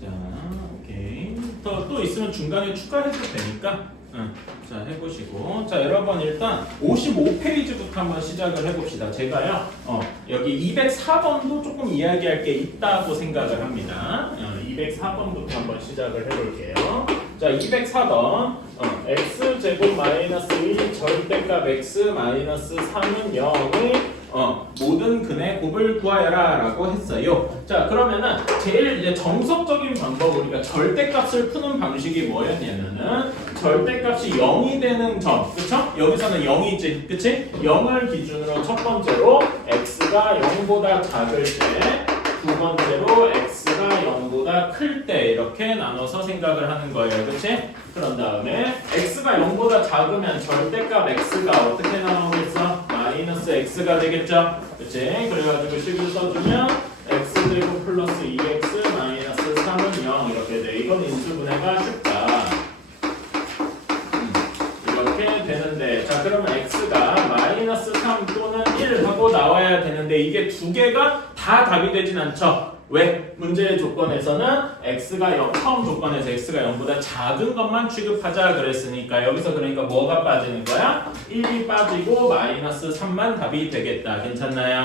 자, 오케이. 또 있으면 중간에 추가해도 되니까. 자, 해보시고. 자, 여러분 일단 55페이지부터 한번 시작을 해봅시다. 제가요, 여기 204번도 조금 이야기할 게 있다고 생각을 합니다. 204번부터 한번 시작을 해볼게요. 자, 204번. x제곱 마이너스 1 절대값 x 마이너스 3은 0의 모든 근의 곱을 구하여라 라고 했어요. 자, 그러면은 제일 이제 정석적인 방법, 우리가 절대값을 푸는 방식이 뭐였냐면은 절대값이 0이 되는 점, 그쵸? 여기서는 0이지, 그치? 0을 기준으로 첫 번째로 x가 0보다 작을 때, 두 번째로 x가 0보다 클 때 이렇게 나눠서 생각을 하는 거예요, 그치? 그런 다음에 x가 0보다 작으면 절대값 x가 어떻게 나오겠어? 마이너스 x가 되겠죠? 그치? 그래가지고 식을 써주면 x제곱 플러스 2x 마이너스 3은 0 이렇게 돼. 이건 인수분해가 쉽다. 이렇게 되는데, 자, 그러면 x가 마이너스 3 또는 1 하고 나와야 되는데 이게 두 개가 다 답이 되진 않죠? 왜? 문제의 조건에서는 x가 0, 처음 조건에서 x가 0보다 작은 것만 취급하자 그랬으니까 여기서 그러니까 뭐가 빠지는 거야? 1이 빠지고 마이너스 3만 답이 되겠다. 괜찮나요?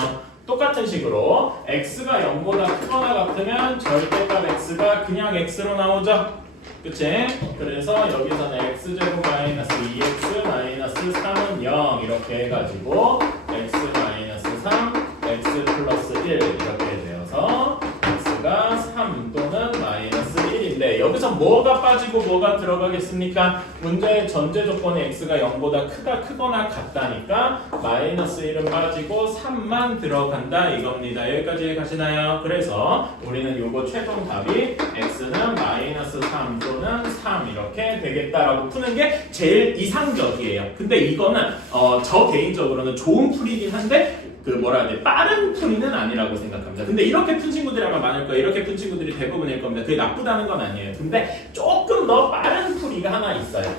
똑같은 식으로 x가 0보다 크거나 같으면 절대값 x가 그냥 x로 나오죠? 그치? 그래서 여기서는 x제곱 마이너스 2x 마이너스 3은 0 이렇게 해가지고 x 마이너스 3, x 플러스 1 이렇게 되어서 x가 3 또는 마이너스 1인데 여기서 뭐가 빠지고 뭐가 들어가겠습니까? 문제의 전제 조건이 x가 0보다 크거나 같다니까 마이너스 1은 빠지고 3만 들어간다 이겁니다. 여기까지 가시나요? 그래서 우리는 요거 최종 답이 x는 마이너스 3 또는 3 이렇게 되겠다라고 푸는 게 제일 이상적이에요. 근데 이거는 저 개인적으로는 좋은 풀이긴 한데 그 뭐라 해야 돼? 빠른 풀이는 아니라고 생각합니다. 근데 이렇게 푼 친구들이 아마 많을 거예요. 이렇게 푼 친구들이 대부분일 겁니다. 그게 나쁘다는 건 아니에요. 근데 조금 더 빠른 풀이가 하나 있어요.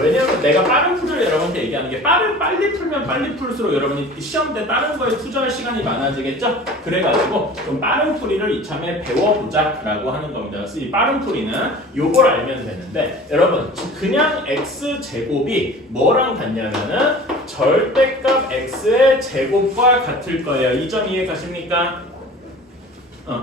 왜냐면 내가 빠른 풀을 여러분한테 얘기하는 게 빨리 풀면 빨리 풀수록 여러분이 시험 때 다른 거에 투자할 시간이 많아지겠죠? 그래가지고 좀 빠른 풀이를 이참에 배워보자 라고 하는 겁니다. 그래서 이 빠른 풀이는 요걸 알면 되는데 여러분 그냥 x제곱이 뭐랑 같냐면은 절대값 x의 제곱과 같을 거예요. 이 점 이해 가십니까?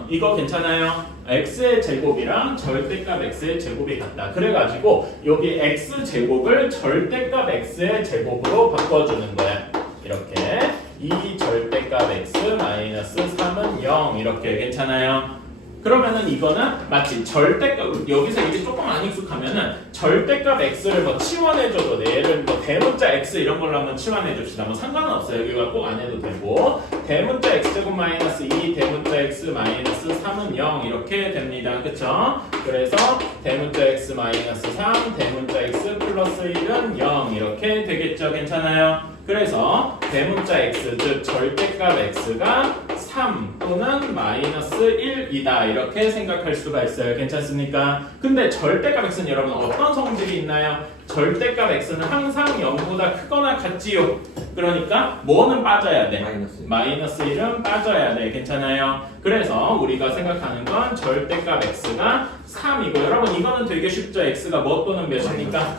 이거 괜찮아요? x의 제곱이랑 절대값 x의 제곱이 같다. 그래가지고 여기 x제곱을 절대값 x의 제곱으로 바꿔주는 거야. 이렇게 2 절대값 x 마이너스 3은 0 이렇게 괜찮아요? 그러면은 이거는 마치 절대값 여기서 이게 조금 안 익숙하면은 절대값 x를 뭐 치환해줘도 돼. 예를 뭐 대문자 x 이런 걸로 한번 치환해줍시다. 뭐 상관은 없어요. 여기가 꼭 안 해도 되고 대문자 x제곱 마이너스 2 대문자 x 마이너스 3은 0 이렇게 됩니다. 그쵸? 그래서 대문자 x 마이너스 3 대문자 x 플러스 1은 0 이렇게 되겠죠. 괜찮아요? 그래서 대문자 x 즉 절대값 x가 3 또는 마이너스 1이다 이렇게 생각할 수가 있어요. 괜찮습니까? 근데 절대값 x는 여러분 어떤 성질이 있나요? 절대값 x는 항상 0보다 크거나 같지요. 그러니까 뭐는 빠져야 돼? 마이너스 1은 빠져야 돼. 괜찮아요? 그래서 우리가 생각하는 건 절대값 x가 3이고 여러분 이거는 되게 쉽죠. x가 뭐 또는 몇입니까?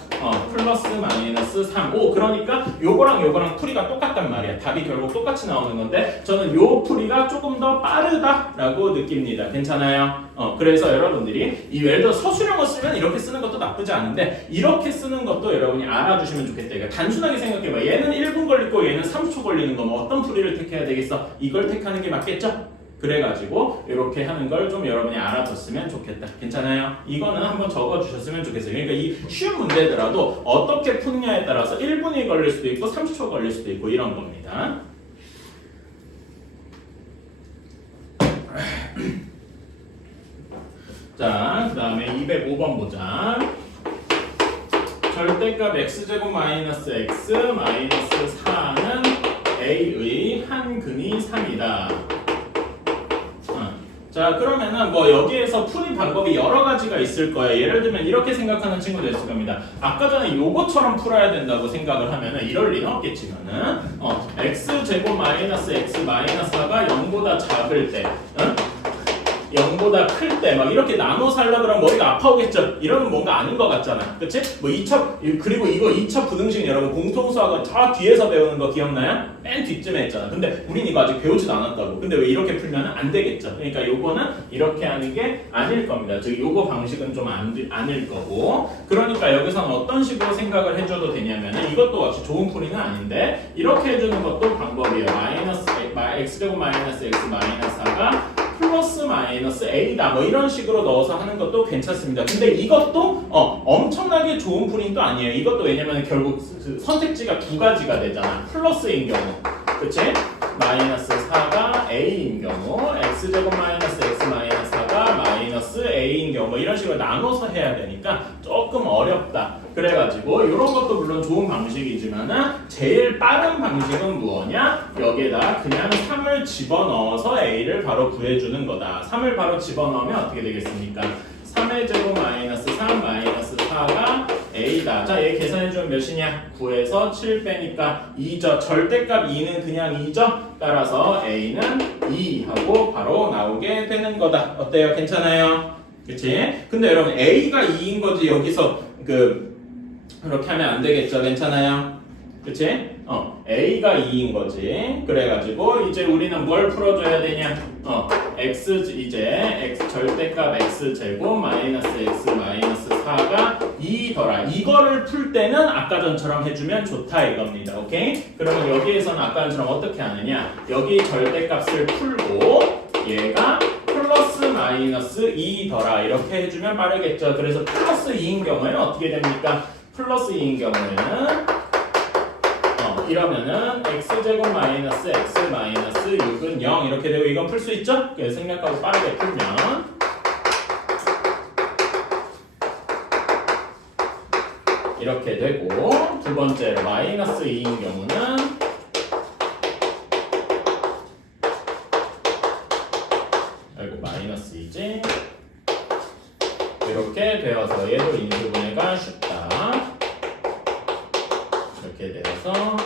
플러스 마이너스 3. 오 그러니까 요거랑 풀이가 똑같단 말이야. 답이 결국 똑같이 나오는 건데 저는 요 풀이가 조금 더 빠르다라고 느낍니다. 괜찮아요? 그래서 여러분들이 이 예를 들어 서술형을 쓰면 이렇게 쓰는 것도 나쁘지 않은데 이렇게 쓰는 것도 여러분이 알아주시면 좋겠다. 그러니까 단순하게 생각해봐. 얘는 1분 걸리고 얘는 30초 걸리는 거 뭐 어떤 풀이를 택해야 되겠어? 이걸 택하는 게 맞겠죠? 그래가지고 이렇게 하는 걸 좀 여러분이 알아뒀으면 좋겠다. 괜찮아요? 이거는 한번 적어주셨으면 좋겠어요. 그러니까 이 쉬운 문제더라도 어떻게 푸느냐에 따라서 1분이 걸릴 수도 있고 30초 걸릴 수도 있고 이런 겁니다. 자, 그 다음에 205번 보자. 절대값 x제곱 마이너스 x 마이너스 4는 a의 한 근이 3이다. 자 그러면은 뭐 여기에서 풀이 방법이 여러 가지가 있을 거예요. 예를 들면 이렇게 생각하는 친구도 있을 겁니다. 아까 전에 요거처럼 풀어야 된다고 생각을 하면은 이럴 리는 없겠지만은 x제곱 마이너스 x 마이너스 4가 0보다 작을 때 0보다 클 때 막 이렇게 나눠서 하려고 그러면 머리가 아파오겠죠. 이러면 뭔가 아닌 것 같잖아. 그치? 뭐 2차 그리고 이거 2차 부등식 여러분 공통수학은 저 뒤에서 배우는 거 기억나요? 맨 뒷쯤에 했잖아. 근데 우린 이거 아직 배우지도 않았다고. 근데 왜 이렇게 풀면 안 되겠죠. 그러니까 요거는 이렇게 하는 게 아닐 겁니다. 즉 요거 방식은 좀 아닐 거고. 그러니까 여기서는 어떤 식으로 생각을 해줘도 되냐면 이것도 역시 좋은 풀이는 아닌데 이렇게 해주는 것도 방법이에요. x제곱 마이너스 x 마이너스 4가 플러스 마이너스 a다 뭐 이런 식으로 넣어서 하는 것도 괜찮습니다. 근데 이것도 엄청나게 좋은 풀이는 또 아니에요. 이것도 왜냐면 결국 선택지가 두 가지가 되잖아. 플러스인 경우, 그치? 마이너스 4가 a인 경우, x제곱 마이너스 x 마이너스 4가 마이너스 a인 경우 뭐 이런 식으로 나눠서 해야 되니까 조금 어렵다. 그래가지고 이런 것도 물론 좋은 방식이지만은 제일 빠른 방식은 뭐냐? 여기에다 그냥 3을 집어넣어서 a를 바로 구해주는 거다. 3을 바로 집어넣으면 어떻게 되겠습니까? 3의 제곱 마이너스 3 마이너스 4가 a다. 자, 얘 계산해주면 몇이냐? 9에서 7 빼니까 2죠. 절대값 2는 그냥 2죠. 따라서 a는 2 하고 바로 나오게 되는 거다. 어때요? 괜찮아요? 그치? 근데 여러분 a가 2인 거지 여기서 그렇게 하면 안 되겠죠? 괜찮아요? 그치? a가 2인 거지. 그래가지고 이제 우리는 뭘 풀어줘야 되냐? x 절대값 x 제곱 마이너스 x 마이너스 4가 2더라. 이거를 풀 때는 아까 전처럼 해주면 좋다 이겁니다. 오케이? 그러면 여기에서는 아까 전처럼 어떻게 하느냐? 여기 절대값을 풀고 얘가 플러스 마이너스 2더라 이렇게 해주면 빠르겠죠. 그래서 플러스 2인 경우에는 어떻게 됩니까? 플러스 2인 경우에는 이러면은 x제곱 마이너스 x 마이너스 6은 0 이렇게 되고 이건 풀 수 있죠? 그래서 생략하고 빠르게 풀면 이렇게 되고 두 번째로 마이너스 2인 경우는 아이고 마이너스 2지 이렇게 되어서 얘도 인수분해가 쉽다. 이렇게 되어서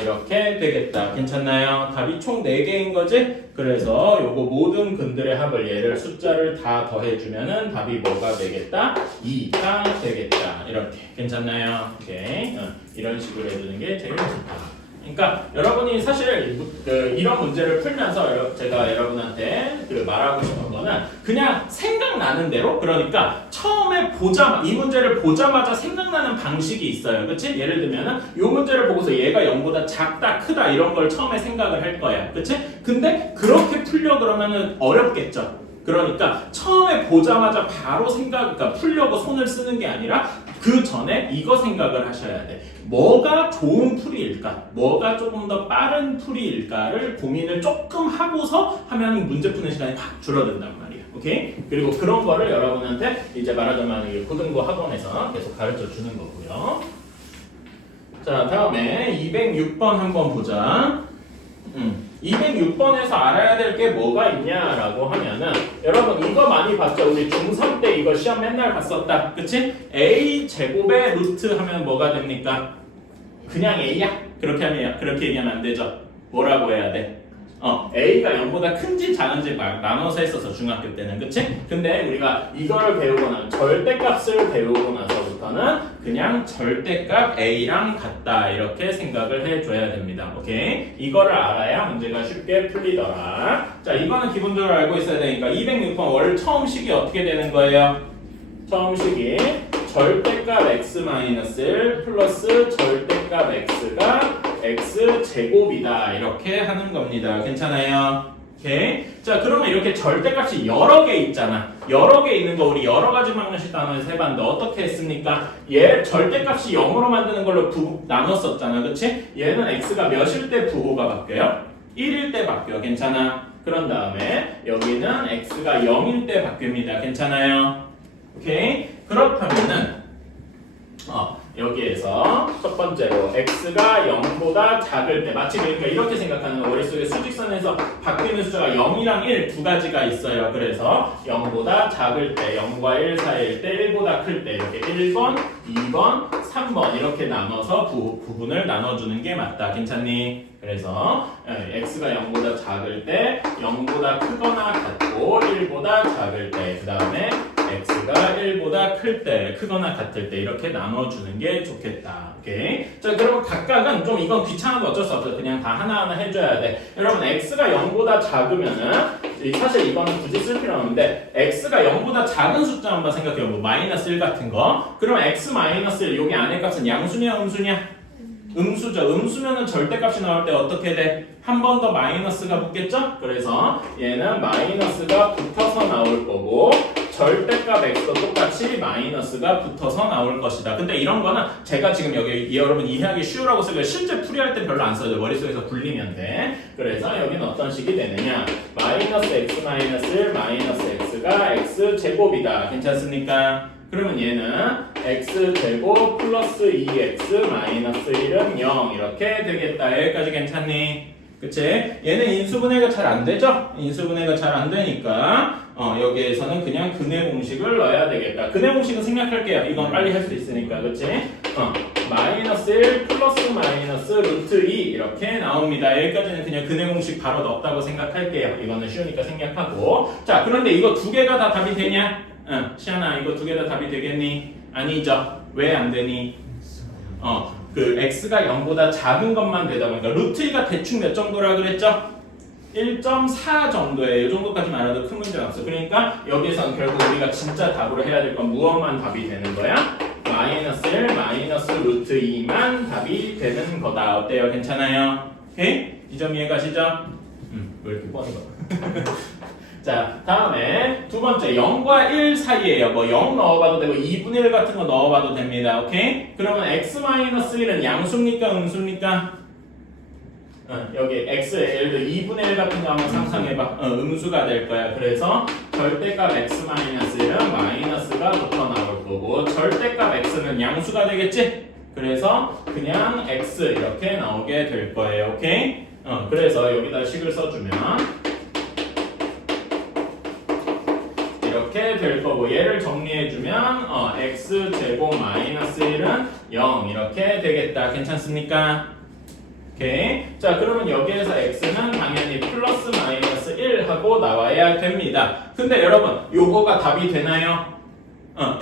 이렇게 되겠다. 괜찮나요? 답이 총 4개인 거지? 그래서 요거 모든 근들의 합을 얘를 숫자를 다 더해주면은 답이 뭐가 되겠다? 2가 되겠다. 이렇게. 괜찮나요? 오케이. 이런 식으로 해주는 게 제일 좋다. 그러니까 여러분이 사실 이런 문제를 풀면서 제가 여러분한테 말하고 싶은 거는 그냥 생각나는 대로 그러니까 처음에 이 문제를 보자마자 생각나는 방식이 있어요. 그치? 예를 들면은 이 문제를 보고서 얘가 0보다 작다 크다 이런 걸 처음에 생각을 할 거야. 그치? 근데 그렇게 풀려 그러면은 어렵겠죠. 그러니까 처음에 보자마자 바로 그러니까 풀려고 손을 쓰는 게 아니라 그 전에 이거 생각을 하셔야 돼. 뭐가 좋은 풀이일까? 뭐가 조금 더 빠른 풀이일까를 고민을 조금 하고서 하면 문제 푸는 시간이 확 줄어든단 말이야. 오케이? 그리고 그런 거를 여러분한테 이제 말하자면 고등부 학원에서 계속 가르쳐 주는 거고요. 자, 다음에 206번 한번 보자. 206번에서 알아야 될 게 뭐가 있냐라고 하면은 여러분 이거 많이 봤죠? 우리 중3 때 이거 시험 맨날 봤었다. 그치? a 제곱의 루트 하면 뭐가 됩니까? 그냥 a야? 그렇게 얘기하면 안 되죠. 뭐라고 해야 돼? a가 0보다 큰지 작은지 나눠서 했어서 중학교 때는 그치? 근데 우리가 이거를 배우고 절대값을 배우고 나서부터는 그냥 절대값 a랑 같다 이렇게 생각을 해줘야 됩니다. 오케이? 이거를 알아야 문제가 쉽게 풀리더라. 자, 이거는 기본적으로 알고 있어야 되니까 206번 월 처음 식이 어떻게 되는 거예요? 처음 식이 절대값 x-1 플러스 절대값 x가 x 제곱이다 이렇게 하는 겁니다. 괜찮아요? 오케이. 자, 그러면 이렇게 절대값이 여러 개 있잖아. 여러 개 있는 거 우리 여러 가지 방정식 단원에서 해봤는데 어떻게 했습니까? 얘 절대값이 0으로 만드는 걸로 나눴었잖아. 그치? 얘는 x가 몇일 때 부호가 바뀌어요? 1일 때 바뀌어. 괜찮아? 그런 다음에 여기는 x가 0일 때 바뀝니다. 괜찮아요? 오케이. 그렇다면은 여기에서 첫 번째로 x가 0보다 작을 때 마치 그러니까 이렇게 생각하는 거 머릿속에 수직선에서 바뀌는 숫자가 0이랑 1 두 가지가 있어요. 그래서 0보다 작을 때 0과 1 사이일 때 1보다 클 때 이렇게 1번, 2번, 3번 이렇게 나눠서 부분을 나눠주는 게 맞다. 괜찮니? 그래서 x가 0보다 작을 때 0보다 크거나 같고 1보다 작을 때 그 다음에 x가 1보다 클 때, 크거나 같을 때 이렇게 나눠주는 게 좋겠다. 오케이? 자, 그러면 각각은 좀 이건 귀찮아도 어쩔 수 없어. 그냥 다 하나하나 해줘야 돼. 여러분, x가 0보다 작으면은 사실 이거는 굳이 쓸 필요 없는데 x가 0보다 작은 숫자 한번 생각해요. 뭐 마이너스 1 같은 거. 그러면 x 마이너스 1 여기 안에 값은 양수냐 음수냐? 음수죠. 음수면은 절대값이 나올 때 어떻게 돼? 한 번 더 마이너스가 붙겠죠? 그래서 얘는 마이너스가 붙어서 나올 거고 절대값 x도 똑같이 마이너스가 붙어서 나올 것이다. 근데 이런 거는 제가 지금 여기 여러분 이해하기 쉬우라고 쓰고요. 실제 풀이할 때 별로 안 써요. 머릿속에서 굴리면 돼. 그래서 여기는 어떤 식이 되느냐? 마이너스 x 마이너스 1 마이너스 x가 x 제곱이다. 괜찮습니까? 그러면 얘는 x제곱 플러스 2x 마이너스 1은 0 이렇게 되겠다. 여기까지 괜찮니? 그치? 얘는 인수분해가 잘 안 되죠? 인수분해가 잘 안 되니까 여기에서는 그냥 근해 공식을 넣어야 되겠다. 근해 공식은 생략할게요. 이건 빨리 할 수 있으니까. 그치? 마이너스 1 플러스 마이너스 루트 2 이렇게 나옵니다. 여기까지는 그냥 근해 공식 바로 넣었다고 생각할게요. 이거는 쉬우니까 생략하고. 자, 그런데 이거 두 개가 다 답이 되냐? 시아나 이거 두 개 다 답이 되겠니? 아니죠. 왜 안 되니? 그 x가 0보다 작은 것만 되다 보니까 루트 2가 대충 몇 정도라 그랬죠? 1.4 정도예요. 이 정도까지만 알아도 큰 문제가 없어. 그러니까 여기서는 결국 우리가 진짜 답으로 해야 될 건 무엇만 답이 되는 거야? 마이너스 1, 마이너스 루트 2만 답이 되는 거다. 어때요? 괜찮아요? 오케이? 이 점 이해가시죠? 왜 이렇게 뻔히 봐? 자, 다음에 두 번째 0과 1 사이에요. 뭐 0 넣어봐도 되고 2분의 1 같은 거 넣어봐도 됩니다. 오케이? 그러면 x-1은 양수입니까? 음수입니까? 여기 x에 예를 들어 2분의 1 같은 거 한번 상상해봐. 음수가 될 거야. 그래서 절대값 x-1은 마이너스가 붙어 나올 거고 절대값 x는 양수가 되겠지? 그래서 그냥 x 이렇게 나오게 될 거예요. 오케이? 그래서 여기다 식을 써주면 이렇게 될 거고 얘를 정리해주면 x제곱 마이너스 1은 0 이렇게 되겠다. 괜찮습니까? 오케이. 자, 그러면 여기에서 x는 당연히 플러스 마이너스 1 하고 나와야 됩니다. 근데 여러분 요거가 답이 되나요?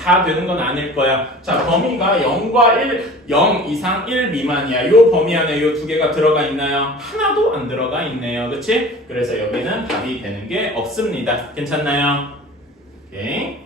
다 되는 건 아닐 거야. 자, 범위가 0과 1, 0 이상 1 미만이야. 요 범위 안에 요 두 개가 들어가 있나요? 하나도 안 들어가 있네요. 그치? 그래서 여기는 답이 되는 게 없습니다. 괜찮나요? 오케이.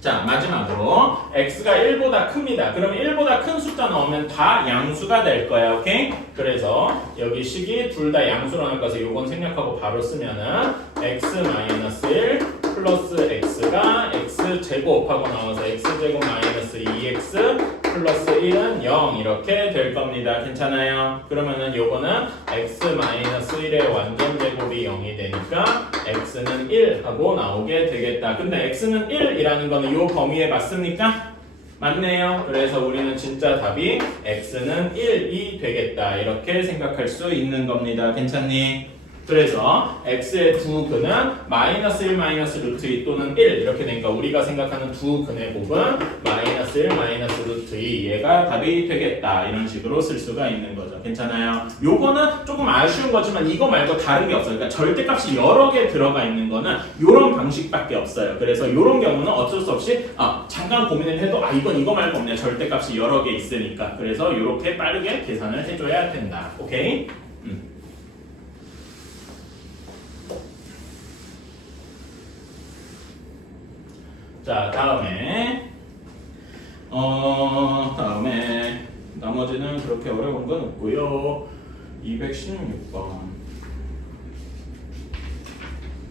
자, 마지막으로 x가 1보다 큽니다. 그러면 1보다 큰 숫자 넣으면 다 양수가 될 거야. 오케이? 그래서 여기 식이 둘 다 양수로 나올 거라서 요건 생략하고 바로 쓰면은 x-1 플러스 x가 x제곱하고 나와서 x제곱 마이너스 2x 플러스 1은 0 이렇게 될 겁니다. 괜찮아요? 그러면은 요거는 x-1의 완전 제곱이 0이 되니까 x는 1 하고 나오게 되겠다. 근데 x는 1이라는 거는 요 범위에 맞습니까? 맞네요. 그래서 우리는 진짜 답이 x는 1이 되겠다. 이렇게 생각할 수 있는 겁니다. 괜찮니? 그래서 x의 두 근은 마이너스 1 마이너스 루트 2 또는 1 이렇게 되니까 우리가 생각하는 두 근의 곱은 마이너스 1 마이너스 루트 2 얘가 답이 되겠다. 이런 식으로 쓸 수가 있는 거죠. 괜찮아요? 요거는 조금 아쉬운 거지만 이거 말고 다른 게 없어요. 그러니까 절대값이 여러 개 들어가 있는 거는 요런 방식밖에 없어요. 그래서 요런 경우는 어쩔 수 없이 잠깐 고민을 해도 이건 이거 말고 없네. 절대값이 여러 개 있으니까. 그래서 요렇게 빠르게 계산을 해줘야 된다. 오케이? 자, 다음에 나머지는 그렇게 어려운 건 없고요. 216번.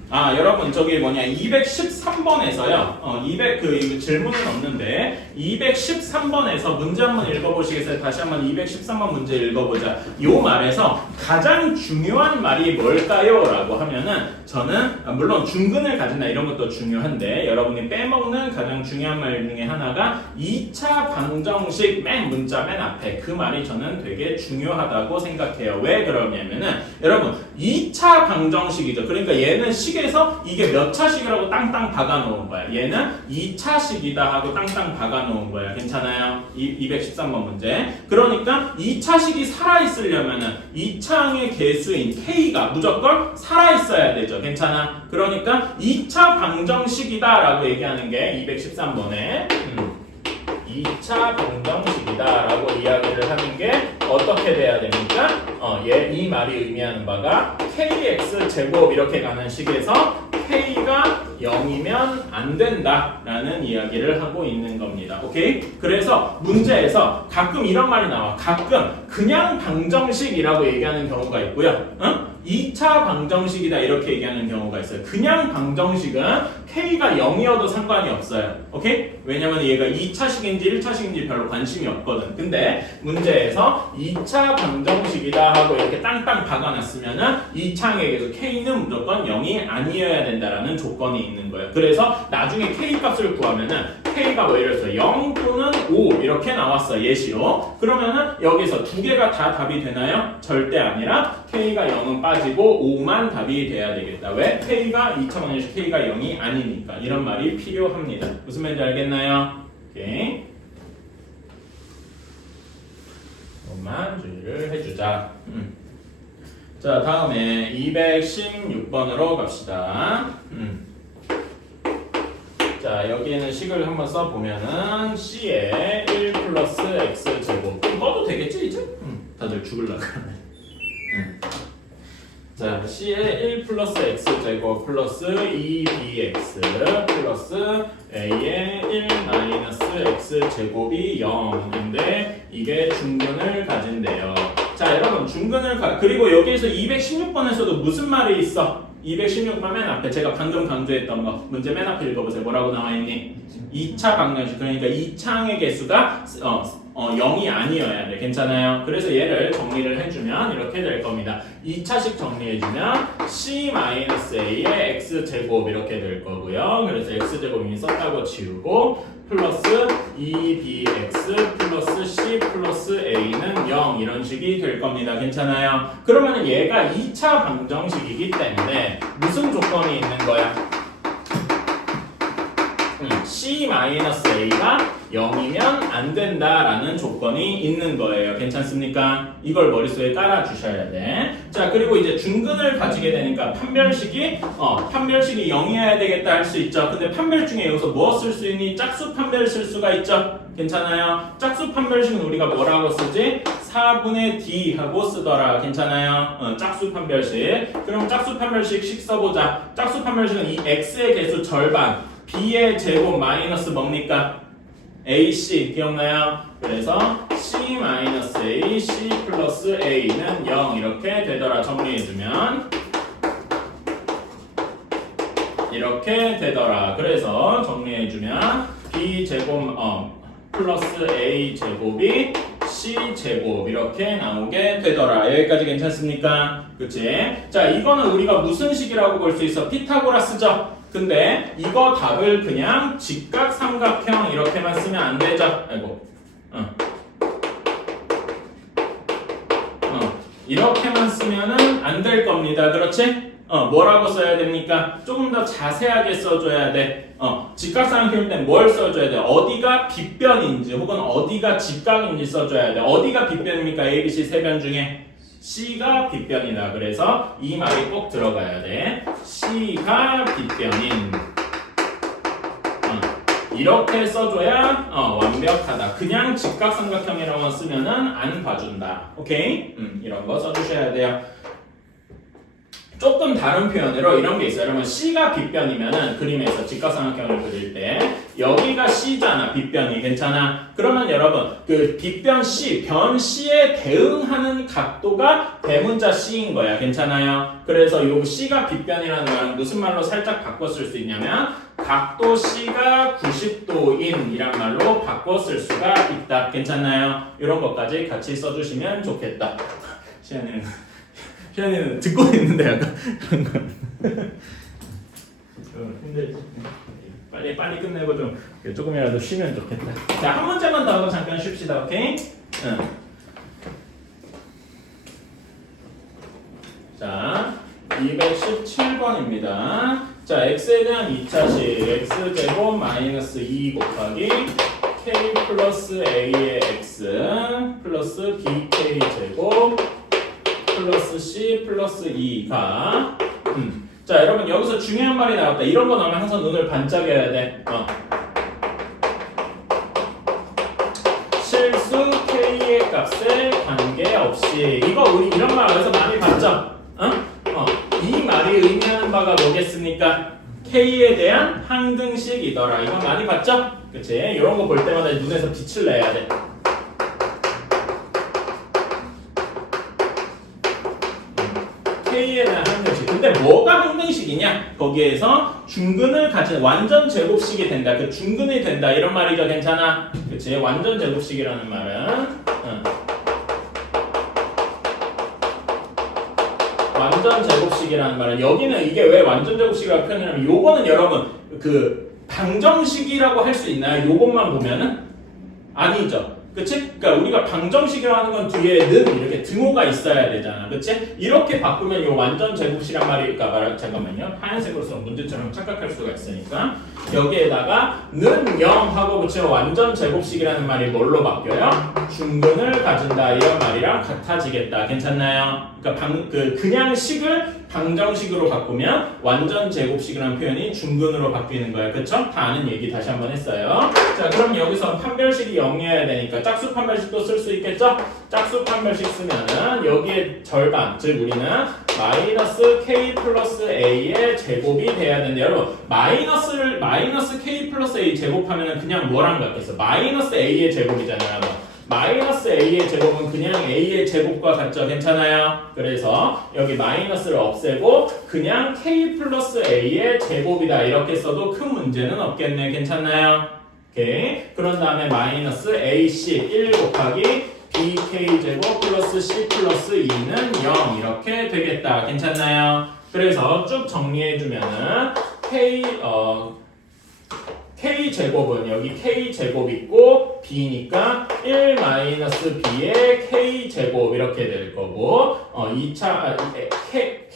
여러분 저기 뭐냐 213번에서요. 200 이거 질문은 없는데 213번에서 문제 한번 읽어보시겠어요? 다시 한번 213번 문제 읽어보자. 요 말에서 가장 중요한 말이 뭘까요? 라고 하면은 저는 물론 중근을 가진다 이런 것도 중요한데 여러분이 빼먹는 가장 중요한 말 중에 하나가 2차 방정식 문자 맨 앞에 그 말이 저는 되게 중요하다고 생각해요. 왜 그러냐면은 여러분 2차 방정식이죠. 그러니까 얘는 식에서 이게 몇 차식이라고 땅땅 박아 놓은 거야. 얘는 2차식이다 하고 땅땅 박아 놓은 거야. 괜찮아요? 213번 문제. 그러니까 2차식이 살아 있으려면은 2차항의 개수인 k가 무조건 살아 있어야 되죠. 괜찮아? 그러니까 2차 방정식이다 라고 얘기하는 게 213번에 2차 방정식이다 라고 이야기를 하는 게 어떻게 돼야 됩니까? 이 말이 의미하는 바가 kx 제곱 이렇게 가는 식에서 k가 0이면 안 된다 라는 이야기를 하고 있는 겁니다. 오케이? 그래서 문제에서 가끔 이런 말이 나와. 가끔 그냥 방정식이라고 얘기하는 경우가 있고요. 2차 방정식이다 이렇게 얘기하는 경우가 있어요. 그냥 방정식은 k가 0이어도 상관이 없어요. 오케이? 왜냐면 얘가 2차식인지 1차식인지 별로 관심이 없거든. 근데 문제에서 2차 방정식이다 하고 이렇게 땅땅 박아놨으면은 2차항의 개수 k는 무조건 0이 아니어야 된다라는 조건이 있는 거예요. 그래서 나중에 k 값을 구하면은 k가 뭐 예를 들어서 0 또는 5 이렇게 나왔어 예시로. 그러면은 여기서 두 개가 다 답이 되나요? 절대 아니라 k가 0은 빠지고 5만 답이 돼야 되겠다. 왜? k가 2차 방정식 k가 0이 아니니까 이런 말이 필요합니다. 무슨 말인지 알겠나요? 오케이. 이것만 주의를 해주자. 자 다음에 216번으로 갑시다. 자 여기에는 식을 한번 써보면은 c에 1 플러스 x 제곱 써도 되겠지 이제? 다들 죽을라 그러네. 자 c에 1 플러스 x 제곱 플러스 2bx 플러스 a에 1 마이너스 x 제곱이 0인데 이게 중근을 가진대요. 자 여러분 중근을 그리고 여기에서 216번에서도 무슨 말이 있어? 216번 맨 앞에 제가 방금 강조했던 거 문제 맨 앞에 읽어보세요. 뭐라고 나와있니? 2차 방정식 그러니까 2차항의 개수가 0이 아니어야 돼. 괜찮아요? 그래서 얘를 정리를 해주면 이렇게 될 겁니다. 2차식 정리해주면 c-a의 x제곱 이렇게 될 거고요. 그래서 x제곱 이미 썼다고 지우고 플러스 2bx 플러스 c 플러스 a는 0 이런 식이 될 겁니다. 괜찮아요? 그러면 얘가 2차 방정식이기 때문에 무슨 조건이 있는 거야? c-a가 0이면 안 된다라는 조건이 있는 거예요. 괜찮습니까? 이걸 머릿속에 깔아주셔야 돼. 자 그리고 이제 중근을 가지게 되니까 판별식이 0이어야 되겠다 할 수 있죠. 근데 판별 중에 여기서 뭐 쓸 수 있니? 짝수 판별 쓸 수가 있죠. 괜찮아요? 짝수 판별식은 우리가 뭐라고 쓰지? 4분의 d 하고 쓰더라. 괜찮아요? 짝수 판별식. 그럼 짝수 판별식 써보자. 짝수 판별식은 이 x의 개수 절반 b의 제곱 마이너스 뭡니까? ac 기억나요? 그래서 c-a, c 플러스 a는 0 이렇게 되더라. 정리해주면 이렇게 되더라. 그래서 정리해주면 b 제곱 플러스 a 제곱이 c 제곱 이렇게 나오게 되더라. 여기까지 괜찮습니까? 그치? 자 이거는 우리가 무슨 식이라고 볼 수 있어? 피타고라스죠? 근데 이거 답을 그냥 직각삼각형 이렇게만 쓰면 안 되죠? 아이고. 이렇게만 쓰면은 안 될 겁니다. 그렇지? 뭐라고 써야 됩니까? 조금 더 자세하게 써줘야 돼. 직각삼각형일 땐 뭘 써줘야 돼? 어디가 빗변인지 혹은 어디가 직각인지 써줘야 돼. 어디가 빗변입니까? A, B, C 세 변 중에 C가 빗변이다. 그래서 이 말이 꼭 들어가야 돼. C가 빗변인. 이렇게 써줘야 완벽하다. 그냥 직각삼각형이라고 쓰면은 안 봐준다. 오케이? 이런 거 써주셔야 돼요. 조금 다른 표현으로 이런 게 있어요. 여러분 C가 빗변이면은 그림에서 직각삼각형을 그릴 때 여기가 C잖아. 빗변이 괜찮아. 그러면 여러분 그 빗변 C, 변 C에 대응하는 각도가 대문자 C인 거야. 괜찮아요? 그래서 요 C가 빗변이라는 말은 무슨 말로 살짝 바꿔 쓸 수 있냐면 각도 C가 90도인 이란 말로 바꿔 쓸 수가 있다. 괜찮나요? 이런 것까지 같이 써주시면 좋겠다. 시안이는 듣고 있는데 약간 그런 거 힘들지. 빨리 끝내고 좀 조금이라도 쉬면 좋겠다. 자, 한 문제만 더 하고 잠깐 쉽시다. 오케이? 응. 자, 217번입니다. 자, x에 대한 2차식 x제곱 마이너스 2 곱하기 k 플러스 a의 x 플러스 bk 제곱 플러스 c 플러스 2가 자, 여러분 여기서 중요한 말이 나왔다. 이런 거 나오면 항상 눈을 반짝여야 돼. 실수 k의 값에 관계없이 이거 우리 이런 말 어디서 많이 봤죠? 이 말이 의미하는 바가 뭐겠습니까? k에 대한 항등식이더라. 이거 많이 봤죠? 그치? 이런 거 볼 때마다 눈에서 빛을 내야 돼. k에 대한 항등식. 근데 뭐가 항등식이냐? 거기에서 중근을 가진 완전 제곱식이 된다. 그 중근이 된다. 이런 말이죠. 괜찮아? 그치? 완전 제곱식이라는 말은 완전 제곱식이라는 말은 여기는 이게 왜 완전 제곱식이라고 표현하냐면 요거는 여러분 그 방정식이라고 할 수 있나요? 요것만 보면은 아니죠. 그치? 그러니까 우리가 방정식이라고 하는 건 뒤에 는 이렇게 등호가 있어야 되잖아. 그치? 이렇게 바꾸면 이 완전 제곱식이란 말일까? 잠깐만요. 하얀색으로 써서 문제처럼 착각할 수가 있으니까 여기에다가 는 0 하고 붙이면 완전 제곱식이라는 말이 뭘로 바뀌어요? 중근을 가진다 이런 말이랑 같아지겠다. 괜찮나요? 그러니까 그냥 식을 방정식으로 바꾸면 완전 제곱식이라는 표현이 중근으로 바뀌는 거예요. 그쵸? 다 아는 얘기 다시 한번 했어요. 자, 그럼 여기서 판별식이 0이어야 되니까 짝수 판별식도 쓸 수 있겠죠? 짝수 판별식 쓰면은 여기에 절반, 즉 우리는 마이너스 k 플러스 a의 제곱이 돼야 되는데 여러분 마이너스 k 플러스 a 제곱하면은 그냥 뭐랑 같겠어? 마이너스 a의 제곱이잖아요. 마이너스 a의 제곱은 그냥 a의 제곱과 같죠? 괜찮아요? 그래서 여기 마이너스를 없애고 그냥 k 플러스 a의 제곱이다 이렇게 써도 큰 문제는 없겠네. 괜찮나요? 오케이. 그런 다음에 마이너스 ac 1 곱하기 bk 제곱 플러스 c 플러스 2는 0 이렇게 되겠다. 괜찮나요? 그래서 쭉 정리해주면은 k 제곱은 여기 k 제곱 있고 b니까 1 마이너스 b의 k 제곱 이렇게 될 거고 2차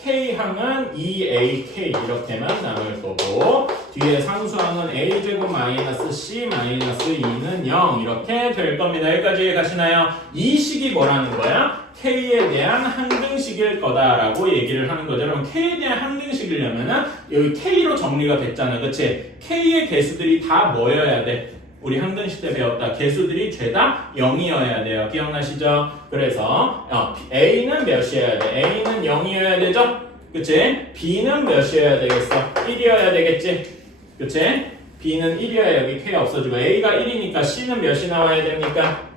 k 항은 2ak 이렇게만 남을 거고 뒤에 상수항은 a 제곱 마이너스 c 마이너스 2는 0 이렇게 될 겁니다. 여기까지 가시나요? 이 식이 뭐라는 거야? k에 대한 항등식일 거다라고 얘기를 하는 거죠. 그럼 k에 대한 항등식이려면은 여기 k로 정리가 됐잖아, 그렇지? k의 개수들이 다 뭐여야 돼? 우리 항등식 때 배웠다. 개수들이 죄다 0이어야 돼요. 기억나시죠? 그래서 a는 몇이어야 돼? a는 0이어야 되죠? 그치? b는 몇이어야 되겠어? 1이어야 되겠지? 그치? b는 1이어야 여기 k 없어지고 a가 1이니까 c는 몇이 나와야 됩니까?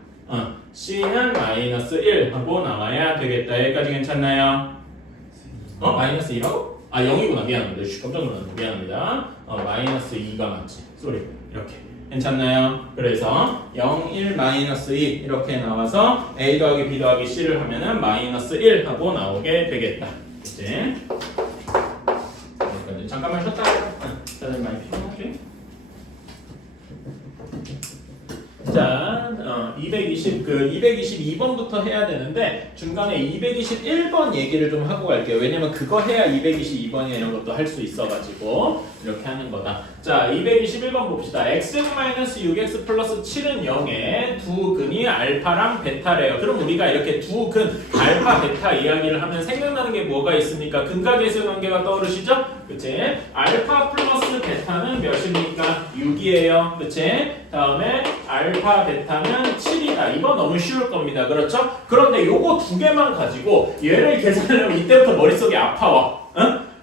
C는 마이너스 1 하고 나와야 되겠다. 여기까지 괜찮나요? 마이너스 2라고? 0이구나. 미안합니다. 깜짝 놀랐네. 미안합니다. 마이너스 2가 맞지. 쏘리. 이렇게. 괜찮나요? 그래서 0, 1, 마이너스 2 이렇게 나와서 A 더하기 B 더하기 C를 하면은 마이너스 1 하고 나오게 되겠다. 그치? 여기까지. 잠깐만 쉬었다. 다들 많이 피곤하지? 자, 222번부터 해야 되는데 중간에 221번 얘기를 좀 하고 갈게요. 왜냐면 그거 해야 222번이나 이런 것도 할 수 있어가지고 이렇게 하는 거다. 자, 221번 봅시다. x-6x 플러스 7은 0에 두 근이 알파랑 베타래요. 그럼 우리가 이렇게 두 근 알파, 베타 이야기를 하면 생각나는 게 뭐가 있습니까? 근과 계수 관계가 떠오르시죠? 그치? 알파 플러스 베타는 몇입니까? 6이에요. 그치? 다음에 알파, 베타는 7이다. 이거 너무 쉬울 겁니다. 그렇죠? 그런데 요거 두 개만 가지고 얘를 계산하려면 이때부터 머릿속이 아파와.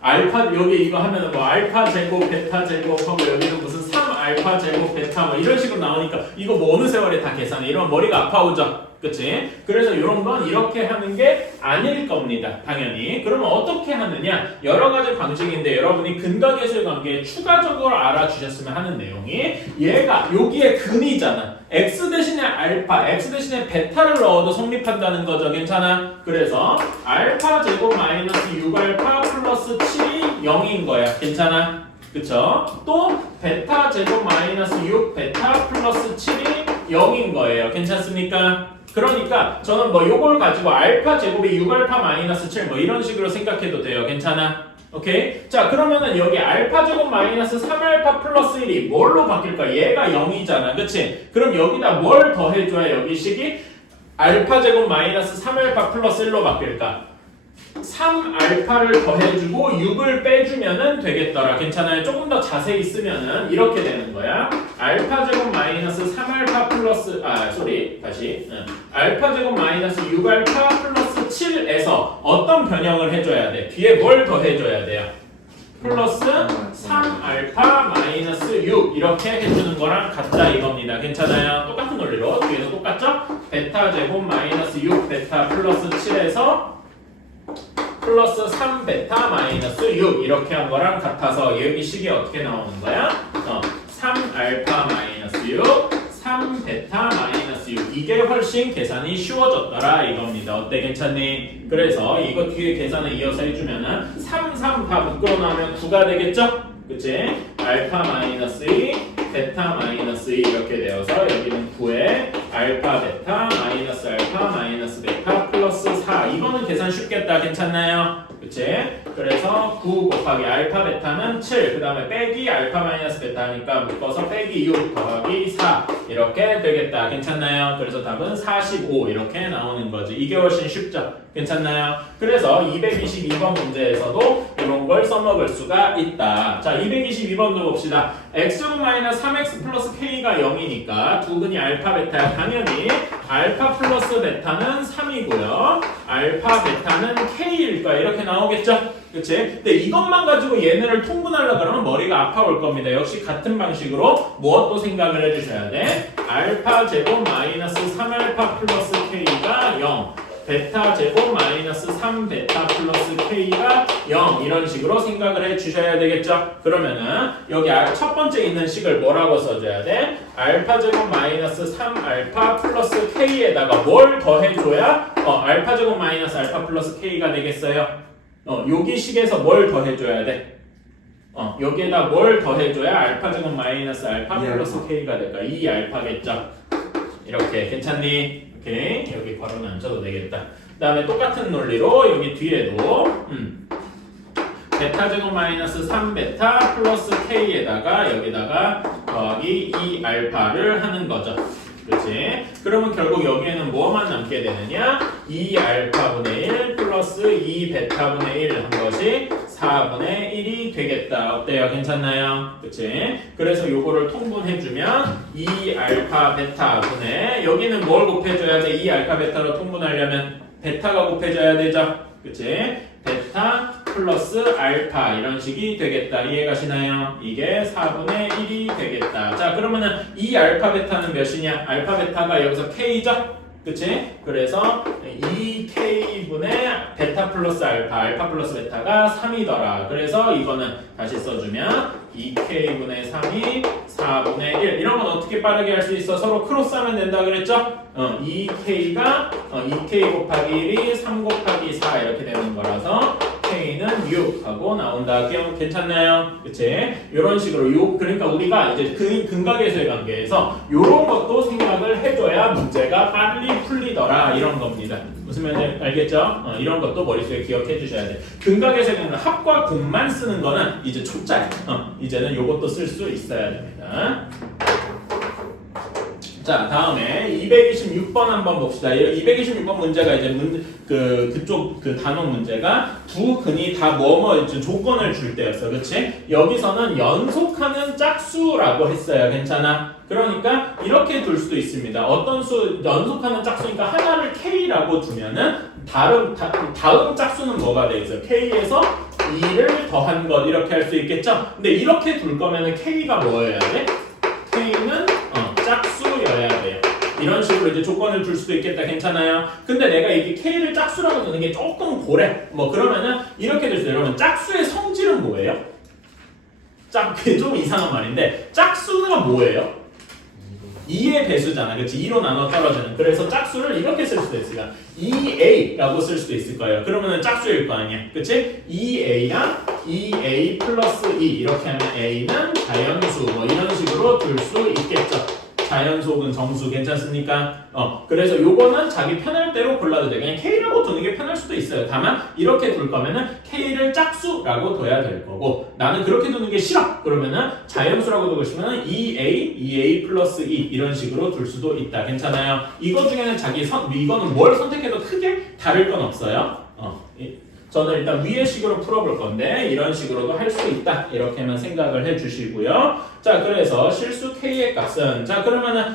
알파 여기 이거 하면은 뭐 알파 제곱 베타 제곱 하고 여기는 무슨 3 알파 제곱 베타 뭐 이런 식으로 나오니까 이거 뭐 어느 세월에 다 계산해. 이러면 머리가 아파오죠. 그치? 그래서 이런 건 이렇게 하는 게 아닐 겁니다. 당연히. 그러면 어떻게 하느냐? 여러 가지 방식인데 여러분이 근각예술 관계에 추가적으로 알아주셨으면 하는 내용이 얘가 여기에 근이잖아. x 대신에 알파, x 대신에 베타를 넣어도 성립한다는 거죠. 괜찮아? 그래서 알파 제곱 마이너스 6알파 플러스 7이 0인 거야. 괜찮아? 그쵸? 또 베타 제곱 마이너스 6 베타 플러스 7이 0인 거예요. 괜찮습니까? 그러니까 저는 뭐 요걸 가지고 알파 제곱이 6알파 마이너스 7 뭐 이런 식으로 생각해도 돼요. 괜찮아? 오케이? 자 그러면은 여기 알파 제곱 마이너스 3알파 플러스 1이 뭘로 바뀔까? 얘가 0이잖아. 그치? 그럼 여기다 뭘 더해줘야 여기 식이 알파 제곱 마이너스 3알파 플러스 1로 바뀔까? 3알파를 더해주고 6을 빼주면은 되겠더라. 괜찮아요? 조금 더 자세히 쓰면은 이렇게 되는 거야. 알파 제곱 마이너스 3알파 플러스 다시 알파 제곱 마이너스 6알파 플러스 7에서 어떤 변형을 해줘야 돼? 뒤에 뭘 더해줘야 돼요? 플러스 3알파 마이너스 6 이렇게 해주는 거랑 같다 이겁니다. 괜찮아요? 똑같은 논리로 뒤에도 똑같죠? 베타 제곱 마이너스 6 베타 플러스 7에서 플러스 3베타 마이너스 6 이렇게 한 거랑 같아서 여기 식이 어떻게 나오는 거야? 3알파 마이너스 6 3베타 마이너스 6 이게 훨씬 계산이 쉬워졌더라 이겁니다. 어때? 괜찮니? 그래서 이거 뒤에 계산을 이어서 해주면은 3, 3 다 묶어 나오면 9가 되겠죠? 그치? 알파 마이너스 2 베타 마이너스 2 이렇게 되어서 여기는 9에 알파 베타 마이너스 알파 마이너스 베타 플러스 4 이거는 계산 쉽겠다. 괜찮나요? 그치? 그래서 9 곱하기 알파 베타는 7 그 다음에 빼기 알파 마이너스 베타 하니까 묶어서 빼기 6 더하기 4 이렇게 되겠다. 괜찮나요? 그래서 답은 45 이렇게 나오는 거지. 이게 훨씬 쉽죠? 괜찮나요? 그래서 222번 문제에서도 이런 걸 써먹을 수가 있다. 자 222번도 봅시다. x제곱 마이너스 3x 플러스 k가 0이니까 두 근이 알파 베타야. 당연히 알파 플러스 베타는 3이고요. 알파 베타는 k일 거야. 이렇게 나오겠죠? 그치? 근데 이것만 가지고 얘네를 통분하려고 그러면 머리가 아파올 겁니다. 역시 같은 방식으로 무엇도 생각을 해주셔야 돼. 알파 제곱 마이너스 3알파 플러스 k가 0 베타 제곱 마이너스 3베타 플러스 k가 0 이런 식으로 생각을 해주셔야 되겠죠? 그러면은 여기 첫 번째 있는 식을 뭐라고 써줘야 돼? 알파 제곱 마이너스 3알파 플러스 k에다가 뭘 더해줘야 알파 제곱 마이너스 알파 플러스 k가 되겠어요? 여기 식에서 뭘 더해줘야 돼? 여기에다 뭘 더해줘야 알파 제곱 마이너스 알파 플러스 k가 될까? 2알파겠죠? 이렇게 괜찮니? 오케이 여기 바로는 안 쳐도 되겠다. 그 다음에 똑같은 논리로 여기 뒤에도 베타 제곱 마이너스 3베타 플러스 k에다가 여기다가 더하기 2알파를 하는 거죠. 그렇지? 그러면 결국 여기에는 뭐만 남게 되느냐? 2알파분의 1 플러스 2베타분의 1 한 것이 4분의 1이 되겠다. 어때요? 괜찮나요? 그치? 그래서 요거를 통분해주면 2알파 베타분의 여기는 뭘 곱해줘야 돼? 2알파 베타로 통분하려면 베타가 곱해줘야 되죠? 그치? 베타 플러스 알파 이런 식이 되겠다. 이해가시나요? 이게 4분의 1이 되겠다. 자 그러면은 이 알파 베타는 몇이냐? 알파 베타가 여기서 k죠? 그치? 그래서 2k분의 베타 플러스 알파, 알파 플러스 베타가 3이더라. 그래서 이거는 다시 써주면 2k분의 3이 4분의 1 이런 건 어떻게 빠르게 할 수 있어? 서로 크로스하면 된다 그랬죠? 2k가 2k 곱하기 1이 3 곱하기 4 이렇게 되는 거라서 k는 6 하고 나온다. 괜찮나요? 그치? 이런 식으로 그러니까 우리가 이제 근각예수의 관계에서 이런 것도 생각을 해줘야 문제가 빨리 풀리더라 이런 겁니다. 무슨 말인지 알겠죠? 이런 것도 머릿속에 기억해 주셔야 돼. 근각예수의 관계는 합과 분만 쓰는 거는 이제 초짜야. 이제는 이것도 쓸 수 있어야 됩니다. 자, 다음에 226번 한번 봅시다. 226번 문제가 이제 그쪽 단원 문제가 두 근이 다 조건을 줄 때였어. 그렇지? 여기서는 연속하는 짝수라고 했어요. 괜찮아? 그러니까 이렇게 둘 수도 있습니다. 어떤 연속하는 짝수니까 하나를 K라고 두면은 다음 짝수는 뭐가 돼 있어요? K에서 2를 더한 것 이렇게 할 수 있겠죠? 근데 이렇게 둘 거면은 K가 뭐여야 돼? K는 짝수여야 돼요. 이런 식으로 이제 조건을 줄 수도 있겠다. 괜찮아요? 근데 내가 이게 K를 짝수라고 두는 게 조금 고래. 뭐 그러면은 이렇게 될 수 있어요. 여러분 짝수의 성질은 뭐예요? 그게 좀 이상한 말인데 짝수가 뭐예요? 2의 배수잖아. 그렇지? 2로 나눠 떨어지는. 그래서 짝수를 이렇게 쓸 수도 있으니까 2a라고 쓸 수도 있을 거예요. 그러면은 짝수일 거 아니야. 그렇지? 2a랑 2a 플러스 2 이렇게 하면 a는 자연수 뭐 이런 식으로 둘 수 있겠죠. 자연수, 정수 괜찮습니까? 그래서 요거는 자기 편할 대로 골라도 돼. 그냥 K라고 두는 게 편할 수도 있어요. 다만 이렇게 둘 거면은 K를 짝수라고 둬야 될 거고 나는 그렇게 두는 게 싫어. 그러면은 자연수라고 두고 싶으면 2a 플러스 2 이런 식으로 둘 수도 있다. 괜찮아요? 이거 중에는 이거는 뭘 선택해도 크게 다를 건 없어요. 저는 일단 위의 식으로 풀어볼 건데 이런 식으로도 할 수 있다 이렇게만 생각을 해주시고요. 자 그래서 실수 K의 값은 자 그러면은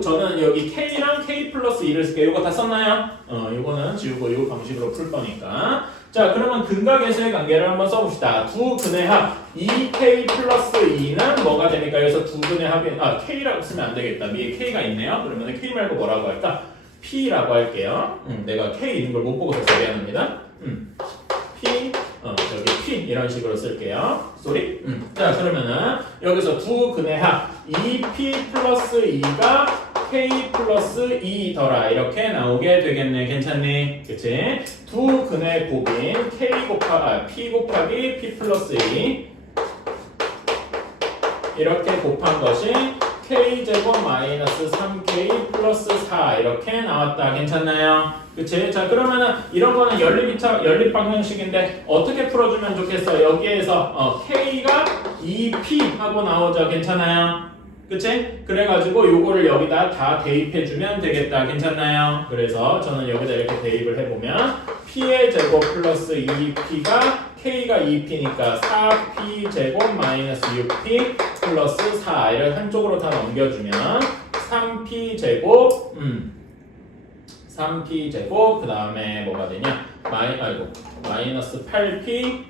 저는 여기 K랑 K 플러스 2를 쓸게요. 이거 다 썼나요? 이거는 지우고 이 방식으로 풀 거니까 자 그러면 근각에서의 관계를 한번 써봅시다. 두 근의 합 2K 플러스 2는 뭐가 되니까 여기서 두 근의 합이 K라고 쓰면 안 되겠다. 위에 K가 있네요. 그러면 K 말고 뭐라고 할까? P라고 할게요. 내가 K 있는 걸 못 보고 써서 미안합니다. P, 여기 P 이런 식으로 쓸게요. 쏘리? 자, 그러면은 여기서 두 근의 합 2P 플러스 2가 K 플러스 2더라 이렇게 나오게 되겠네. 괜찮니? 그치? 두 근의 곱인 P 곱하기 P 플러스 2 이렇게 곱한 것이 K제곱 마이너스 3K 플러스 4 이렇게 나왔다. 괜찮나요? 그치? 자 그러면은 이런 거는 연립 방정식인데 어떻게 풀어주면 좋겠어? 여기에서 K가 2P 하고 나오죠. 괜찮아요? 그치? 그래가지고 요거를 여기다 다 대입해주면 되겠다. 괜찮나요? 그래서 저는 여기다 이렇게 대입을 해보면 P의 제곱 플러스 2P가 K가 2P니까 4P 제곱 마이너스 6P 플러스 4 이렇게 한쪽으로 다 넘겨주면 3P 제곱 3P 제곱 그 다음에 뭐가 되냐 마이너스 8P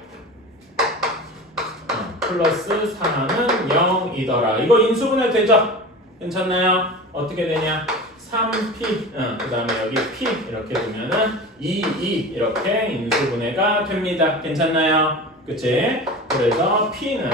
플러스 4는 0이더라. 이거 인수분해 되죠? 괜찮나요? 어떻게 되냐? 3P 그 다음에 여기 P 이렇게 두면은 2 이렇게 인수분해가 됩니다. 괜찮나요? 그치? 그래서 P는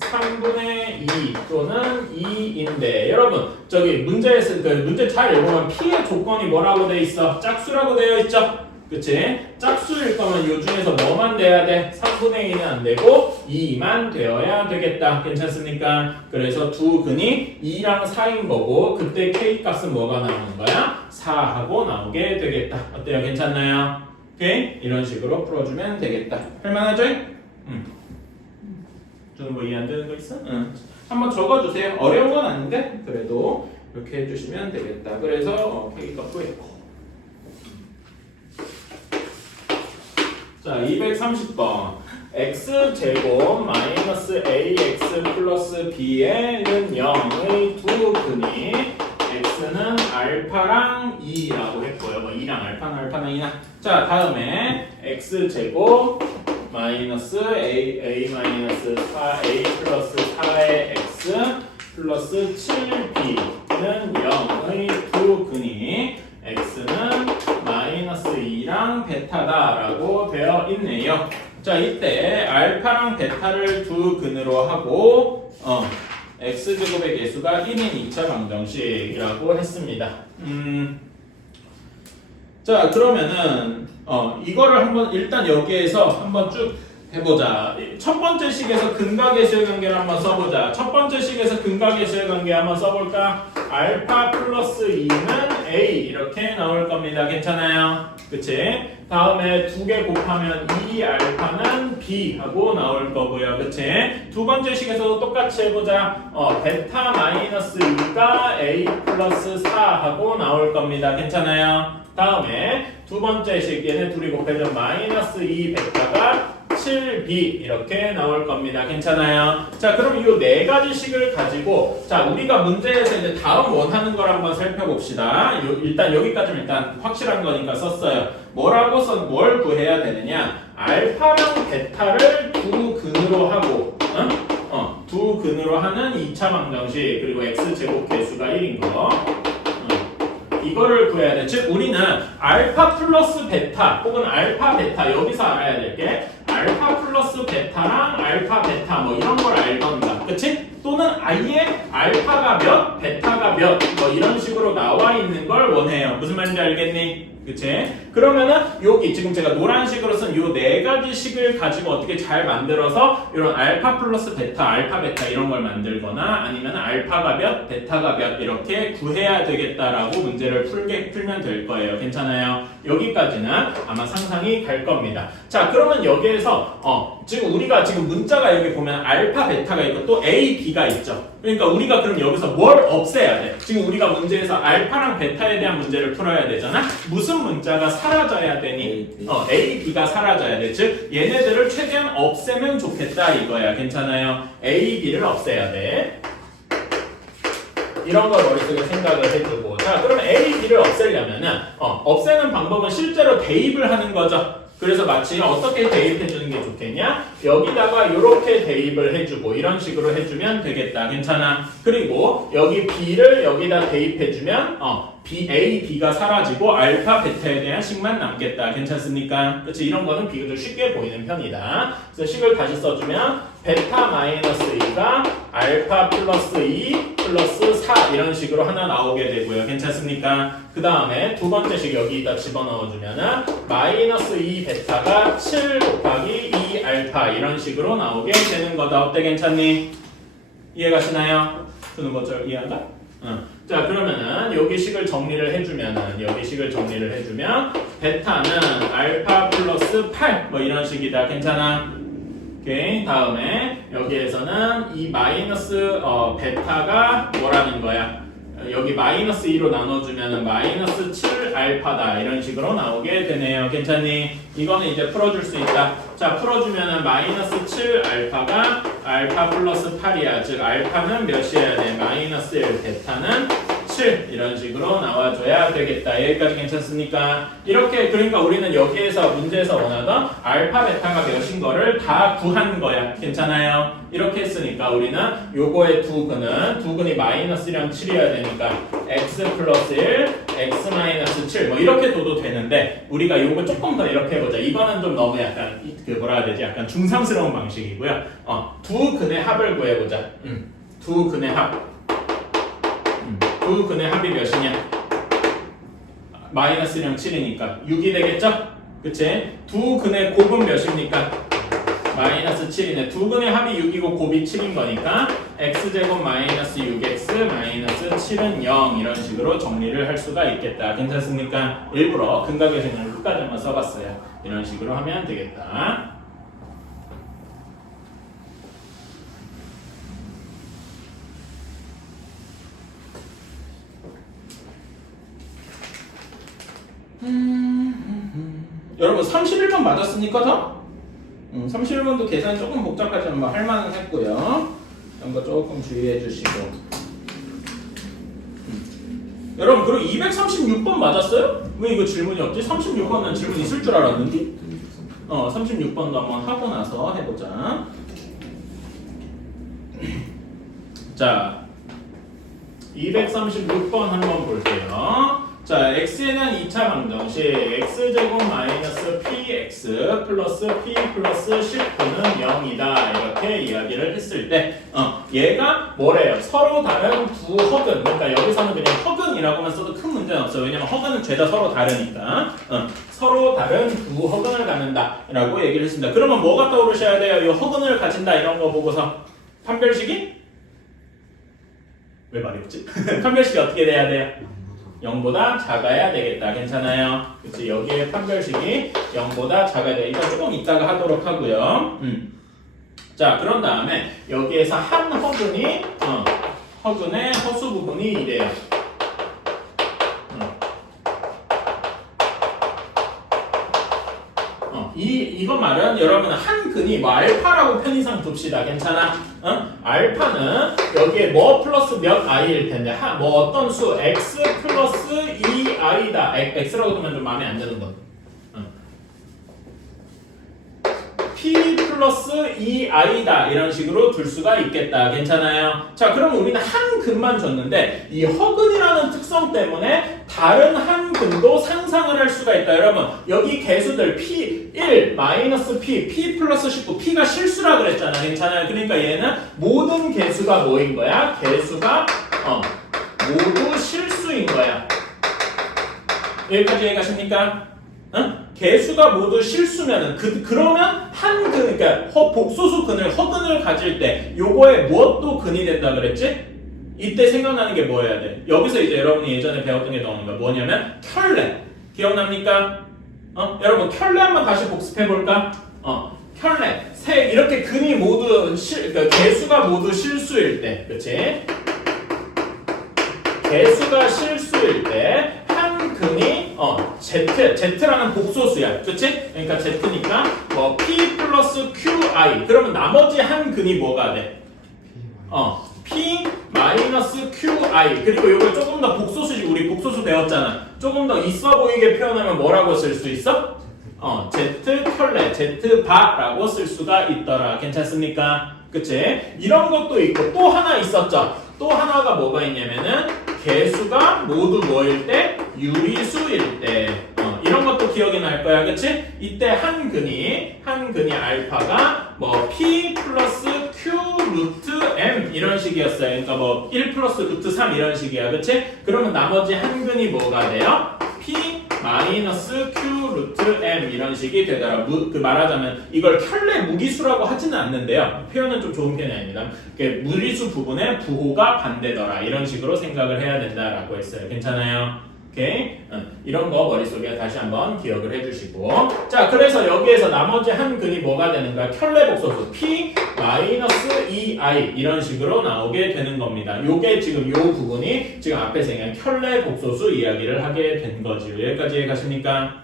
3분의 2 또는 2인데 여러분 저기 문제에서 문제 잘 읽으면 P의 조건이 뭐라고 돼 있어? 짝수라고 되어 있죠? 그치? 짝수일 거면 요 중에서 뭐만 돼야 돼? 3분의 2는 안 되고 2만 되어야 되겠다. 괜찮습니까? 그래서 두 근이 2랑 4인 거고 그때 K 값은 뭐가 나오는 거야? 4하고 나오게 되겠다. 어때요? 괜찮나요? 오케이? 이런 식으로 풀어주면 되겠다. 할만하죠? 저는 뭐 이해 안 되는 거 있어? 한번 적어주세요. 어려운 건 아닌데 그래도 이렇게 해주시면 되겠다. 그래서 K 값 구했고 자 230번 x제곱 마이너스 ax 플러스 b에는 0의 두 근이 x는 알파랑 2라고 했고요. 뭐 2랑 알파는 2나 자 다음에 x제곱 마이너스 a 마이너스 4a 플러스 4의 x 플러스 7b는 0의 두 근이 x는 마이너스 2랑 베타다라고 되어 있네요. 자 이때 알파랑 베타를 두 근으로 하고 x제곱의 개수가 1인 2차 방정식이라고 했습니다. 자 그러면은 이거를 한번 일단 여기에서 한번 쭉 해보자. 첫 번째 식에서 근각계수의 관계를 한번 써보자. 첫 번째 식에서 근각계수의 관계 한번 써볼까? 알파 플러스 2는 A 이렇게 나올 겁니다. 괜찮아요? 그치? 다음에 두 개 곱하면 2알파는 B 하고 나올 거고요. 그치? 두 번째 식에서도 똑같이 해보자. 베타 마이너스 2가 A 플러스 4 하고 나올 겁니다. 괜찮아요? 다음에 두 번째 식 얘네 둘이 곱해서 마이너스 2 베타가 7b 이렇게 나올 겁니다. 괜찮아요? 자 그럼 이 네 가지 식을 가지고 자 우리가 문제에서 이제 다음 원하는 걸 한번 살펴봅시다. 일단 여기까지는 일단 확실한 거니까 썼어요. 뭘 구해야 되느냐? 알파랑 베타를 두 근으로 하고 두 근으로 하는 2차 방정식 그리고 x제곱 개수가 1인 거 이거를 구해야 돼. 즉 우리는 알파 플러스 베타 혹은 알파 베타 여기서 알아야 될 게 알파 플러스 베타랑 알파 베타 뭐 이런 걸 알던가 그치? 또는 아예 알파가 몇 베타가 몇 뭐 이런 식으로 나와 있는 걸 원해요. 무슨 말인지 알겠니? 그치? 그러면은 여기 지금 제가 노란식으로 쓴 요 네 가지 식을 가지고 어떻게 잘 만들어서 이런 알파 플러스 베타, 알파 베타 이런 걸 만들거나 아니면 알파가 몇, 베타가 몇 이렇게 구해야 되겠다라고 문제를 풀면 될 거예요. 괜찮아요? 여기까지는 아마 상상이 갈 겁니다. 자, 그러면 여기에서 지금 우리가 지금 문자가 여기 보면 알파, 베타가 있고 또 A, B가 있죠. 그러니까 우리가 그럼 여기서 뭘 없애야 돼? 지금 우리가 문제에서 알파랑 베타에 대한 문제를 풀어야 되잖아. 무슨 문자가 사라져야 되니? A, B가 사라져야 돼. 즉 얘네들을 최대한 없애면 좋겠다 이거야. 괜찮아요? A, B를 없애야 돼. 이런 걸 머릿속에 생각을 해두고 자 그러면 A, B를 없애려면은 없애는 방법은 실제로 대입을 하는 거죠. 그래서 마치 어떻게 대입해 주는 게 좋겠냐? 여기다가 이렇게 대입을 해주고 이런 식으로 해주면 되겠다. 괜찮아? 그리고 여기 B를 여기다 대입해 주면 A, B가 사라지고 알파, 베타에 대한 식만 남겠다. 괜찮습니까? 그렇지? 이런 거는 비교적 쉽게 보이는 편이다. 그래서 식을 다시 써주면 베타 마이너스 2가 알파 플러스 2 플러스 4 이런 식으로 하나 나오게 되고요. 괜찮습니까? 그 다음에 두 번째 식 여기다 집어넣어주면은 마이너스 2 베타가 7 곱하기 2 알파 이런 식으로 나오게 되는 거다. 어때? 괜찮니? 이해가시나요? 드는 거죠? 이해한다? 자 그러면은 여기 식을 정리를 해주면 베타는 알파 플러스 8 뭐 이런 식이다. 괜찮아? 오케이. 다음에 여기에서는 이 마이너스 베타가 뭐라는 거야? 여기 마이너스 2로 나눠주면은 마이너스 7 알파다 이런 식으로 나오게 되네요. 괜찮니? 이거는 이제 풀어줄 수 있다. 자 풀어주면은 마이너스 7 알파가 알파 플러스 8이야. 즉 알파는 몇이어야 돼? 마이너스 1 베타는 7 이런 식으로 나와줘야 되겠다. 여기까지 괜찮습니까? 이렇게 그러니까 우리는 여기에서 문제에서 원하던 알파 베타가 몇인 거를 다 구한 거야. 괜찮아요? 이렇게 했으니까 우리는 요거의 두 근이 마이너스랑 7이어야 되니까 x 플러스 1, x 마이너스 7 뭐 이렇게 둬도 되는데 우리가 요거 조금 더 이렇게 해보자. 이거는 좀 너무 약간 그 뭐라 해야 되지? 약간 중상스러운 방식이고요. 두 근의 합을 구해보자. 두 근의 합. 두 근의 합이 몇이냐? 마이너스 1랑 7이니까 6이 되겠죠? 그치? 두 근의 곱은 몇입니까? 마이너스 7이네. 두 근의 합이 6이고 곱이 7인 거니까 x제곱 마이너스 6x 마이너스 7은 0 이런 식으로 정리를 할 수가 있겠다. 괜찮습니까? 일부러 근각의 생을 끝까지만 써봤어요. 이런 식으로 하면 되겠다. 여러분 31번 맞았습니까 다? 31번도 계산이 조금 복잡하지만 뭐 할만은 했고요. 이런 거 조금 주의해 주시고 여러분 그리고 236번 맞았어요? 왜 이거 질문이 없지? 36번은 질문 있을 줄 알았는데 36번도 한번 하고 나서 해보자. 자 236번 한번 볼게요. 자, x에는 2차 방정식 x제곱 마이너스 px 플러스 p 플러스 19는 0이다 이렇게 이야기를 했을 때 얘가 뭐래요? 서로 다른 두 허근 그러니까 여기서는 그냥 허근이라고만 써도 큰 문제는 없어요. 왜냐면 허근은 죄다 서로 다르니까 서로 다른 두 허근을 갖는다 라고 얘기를 했습니다. 그러면 뭐가 떠오르셔야 돼요? 이 허근을 가진다 이런 거 보고서 판별식이? 왜 말이 없지? 판별식이 어떻게 돼야 돼요? 0보다 작아야 되겠다. 괜찮아요? 그치? 여기에 판별식이 0보다 작아야 돼. 이건 조금 이따가 하도록 하고요. 자, 그런 다음에 여기에서 한 허근이 허근의 허수 부분이 이래요. 이거 말은 여러분은 한 근이 뭐 알파라고 편의상 둡시다. 괜찮아? 알파는 여기에 뭐 플러스 몇 i일 텐데 뭐 어떤 수 x 플러스 2i다. x라고 두면 좀 마음에 안 드는 거. P 플러스 2i다 이런 식으로 둘 수가 있겠다. 괜찮아요? 자, 그럼 우리는 한 근만 줬는데 이 허근이라는 특성 때문에 다른 한 근도 상상을 할 수가 있다. 여러분 여기 개수들 P1, 마이너스 P, P 플러스 19, P가 실수라 그랬잖아. 괜찮아요? 그러니까 얘는 모든 개수가 뭐인 거야? 개수가 모두 실수인 거야. 여기까지 이해가십니까? 개수가 모두 실수면은 그러면 한 근, 그러니까 복소수 근을 허근을 가질 때 요거에 무엇도 근이 된다 그랬지? 이때 생각나는 게 뭐여야 돼? 여기서 이제 여러분이 예전에 배웠던 게 나오는 거야. 뭐냐면 켤레. 기억납니까? 여러분 켤레 한번 다시 복습해 볼까? 켤레. 이렇게 근이 모두 그러니까 개수가 모두 실수일 때, 그렇지? 개수가 실수일 때 한 근이 Z라는 복소수야. 그치? 그러니까 Z니까 뭐 P 플러스 QI 그러면 나머지 한 근이 뭐가 돼? P 마이너스 QI 그리고 이걸 조금 더 복소수지 우리 복소수 배웠잖아. 조금 더 있어 보이게 표현하면 뭐라고 쓸 수 있어? Z 켤레, Z 바라고 쓸 수가 있더라. 괜찮습니까? 그치? 이런 것도 있고 또 하나 있었죠. 또 하나가 뭐가 있냐면은 개수가 모두 뭐일 때? 유리수일 때 이런 것도 기억이 날 거야. 그치? 이때 한 근이 알파가 뭐 P 플러스 Q 루트 M 이런 식이었어요. 그러니까 뭐 1 플러스 루트 3 이런 식이야. 그치? 그러면 나머지 한 근이 뭐가 돼요? P 마이너스 Q 루트 M 이런 식이 되더라. 말하자면 이걸 켤레 무기수라고 하지는 않는데요. 표현은 좀 좋은 편이 아닙니다. 무리수 부분의 부호가 반대더라. 이런 식으로 생각을 해야 된다라고 했어요. 괜찮아요? 오케이? 이런 거 머릿속에 다시 한번 기억을 해주시고 자 그래서 여기에서 나머지 한 근이 뭐가 되는가? 켤레 복소수 P 마이너스 2i 이런 식으로 나오게 되는 겁니다. 요게 지금 요 부분이 지금 앞에서 얘기한 켤레 복소수 이야기를 하게 된 거지요. 여기까지 가십니까?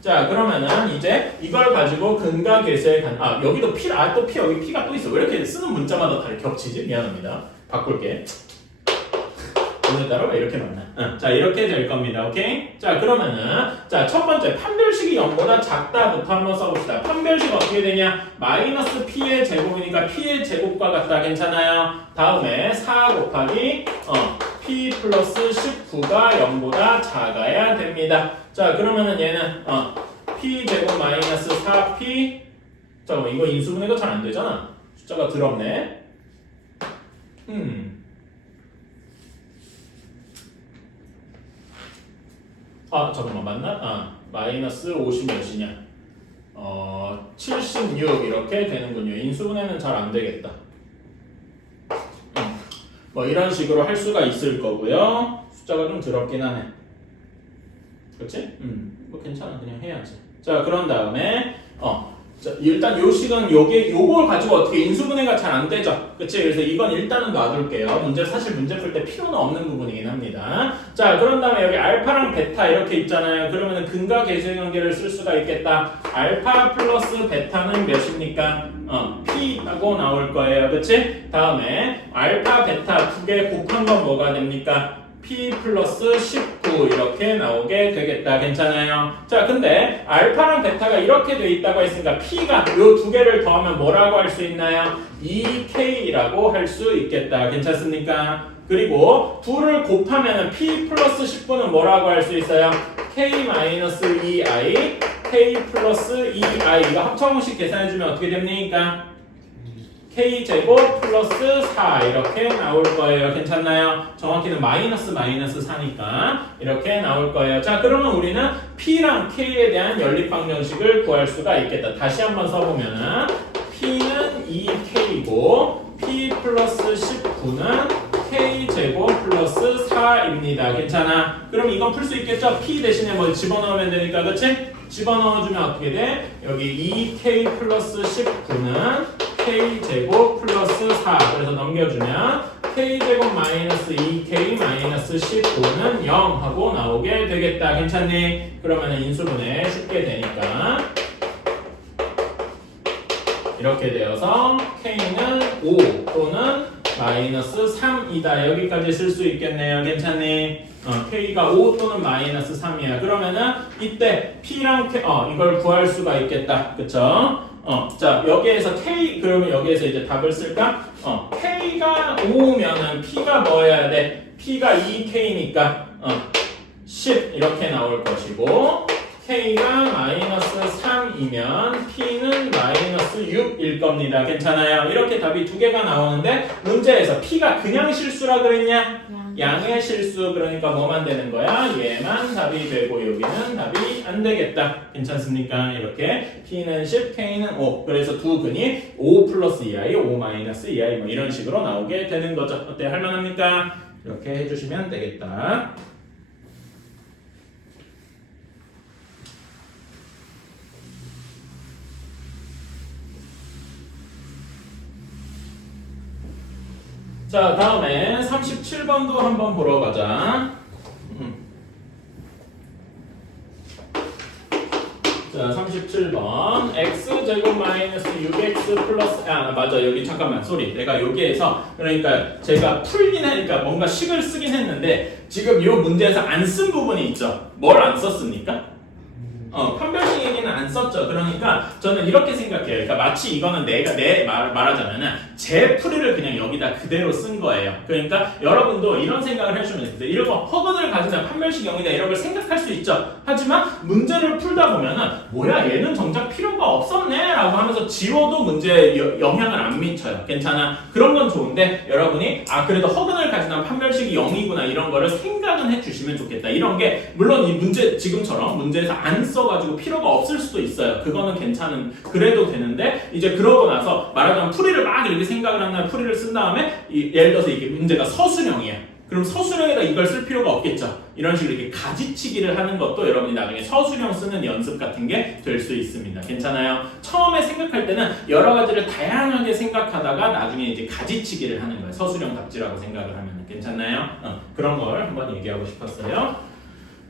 자 그러면은 이제 이걸 가지고 근과 계수의 여기도 P 또 P 여기 P가 또 있어. 왜 이렇게 쓰는 문자마다 다 겹치지? 미안합니다. 바꿀게. 오늘따라 왜 이렇게 많나? 자 이렇게 될 겁니다. 오케이? 자 그러면은 자 첫 번째 판별식이 0보다 작다부터 한번 써봅시다. 판별식 어떻게 되냐? 마이너스 P의 제곱이니까 P의 제곱과 같다. 괜찮아요? 다음에 4 곱하기 P 플러스 19가 0보다 작아야 됩니다. 자 그러면은 얘는 P 제곱 마이너스 4P 잠깐만 이거 인수분해가 잘 안 되잖아. 숫자가 더럽네. 잠깐만 맞나? 마이너스 50 몇이냐? 76 이렇게 되는군요. 인수분해는 잘 안 되겠다. 뭐 이런 식으로 할 수가 있을 거고요. 숫자가 좀 더럽긴 하네. 그렇지? 뭐 괜찮아. 그냥 해야지. 자, 그런 다음에 자, 일단 요 식은 요걸 가지고 어떻게 인수분해가 잘 안 되죠. 그치? 그래서 이건 일단은 놔둘게요. 사실 문제 풀 때 필요는 없는 부분이긴 합니다. 자, 그런 다음에 여기 알파랑 베타 이렇게 있잖아요. 그러면은 근과 계수의 관계를 쓸 수가 있겠다. 알파 플러스 베타는 몇입니까? P라고 나올 거예요. 그치? 다음에 알파, 베타 두 개 곱한 건 뭐가 됩니까? P 플러스 19 이렇게 나오게 되겠다. 괜찮아요? 자, 근데 알파랑 베타가 이렇게 돼 있다고 했으니까 P가 요 두 개를 더하면 뭐라고 할 수 있나요? 2K라고 할 수 있겠다. 괜찮습니까? 그리고 둘을 곱하면 P 플러스 19는 뭐라고 할 수 있어요? K 마이너스 2I K 플러스 2I 이거 합쳐공식 계산해주면 어떻게 됩니까? K제곱 플러스 4 이렇게 나올 거예요. 괜찮나요? 정확히는 마이너스 4니까 이렇게 나올 거예요. 자 그러면 우리는 P랑 K에 대한 연립방정식을 구할 수가 있겠다. 다시 한번 써보면은 P는 2K고 P 플러스 19는 K제곱 플러스 4입니다. 괜찮아? 그럼 이건 풀 수 있겠죠? P 대신에 뭐 집어넣으면 되니까 그치? 집어넣어주면 어떻게 돼? 여기 2K 플러스 19는 K제곱 플러스 4 그래서 넘겨주면 K제곱 마이너스 2K 마이너스 19는 0 하고 나오게 되겠다. 괜찮니? 그러면 인수분해 쉽게 되니까 이렇게 되어서 K는 5 또는 마이너스 3이다. 여기까지 쓸 수 있겠네요. 괜찮니? K가 5 또는 마이너스 3이야. 그러면은 이때 P랑 K, 이걸 구할 수가 있겠다. 그쵸? 자, 여기에서 K, 그러면 여기에서 이제 답을 쓸까? K가 5면은 P가 뭐 해야 돼? P가 2K니까, 10 이렇게 나올 것이고, K가 마이너스 3이면 P는 마이너스 6일 겁니다. 괜찮아요? 이렇게 답이 두 개가 나오는데, 문제에서 P가 그냥 실수라 그랬냐? 양의 실수, 그러니까 뭐만 되는 거야? 얘만 답이 되고 여기는 답이 안 되겠다. 괜찮습니까? 이렇게 P는 10, K는 5. 그래서 두 근이 5 플러스 2i, 5 마이너스 2i 뭐 이런 식으로 나오게 되는 거죠. 어때? 할만합니까? 이렇게 해주시면 되겠다. 자, 다음에 37번도 한번 보러 가자. 자, 37번. x제곱 마이너스 6x 플러스, 맞아. 여기 잠깐만, 소리. 내가 여기에서, 그러니까 제가 풀긴 하니까 뭔가 식을 쓰긴 했는데, 지금 이 문제에서 안 쓴 부분이 있죠. 뭘 안 썼습니까? 판별식 얘기는 안 썼죠. 그러니까 저는 이렇게 생각해요. 그러니까 마치 이거는 말하자면은 제 풀이를 그냥 여기다 그대로 쓴 거예요. 그러니까 여러분도 이런 생각을 해주면 돼요. 이런 거 허근을 가진다, 판별식 0이다 이런 걸 생각할 수 있죠. 하지만 문제를 풀다 보면은 뭐야 얘는 정작 필요가 없었네 라고 하면서 지워도 문제에 영향을 안 미쳐요. 괜찮아. 그런 건 좋은데 여러분이 그래도 허근을 가진다, 판별식이 0이구나 이런 거를 생각은 해주시면 좋겠다. 이런 게 물론 이 문제 지금처럼 문제에서 안 써가지고 필요가 없을 수도 있어요. 그거는 괜찮은, 그래도 되는데 이제 그러고 나서 말하자면 풀이를 막 이렇게 생각을 한 다음에 풀이를 쓴 다음에 예를 들어서 이게 문제가 서술형이야. 그럼 서술형에다 이걸 쓸 필요가 없겠죠. 이런 식으로 이렇게 가지치기를 하는 것도 여러분이 나중에 서술형 쓰는 연습 같은 게 될 수 있습니다. 괜찮아요? 처음에 생각할 때는 여러 가지를 다양하게 생각하다가 나중에 이제 가지치기를 하는 거예요. 서술형 답지라고 생각을 하면 괜찮나요? 그런 걸 한번 얘기하고 싶었어요.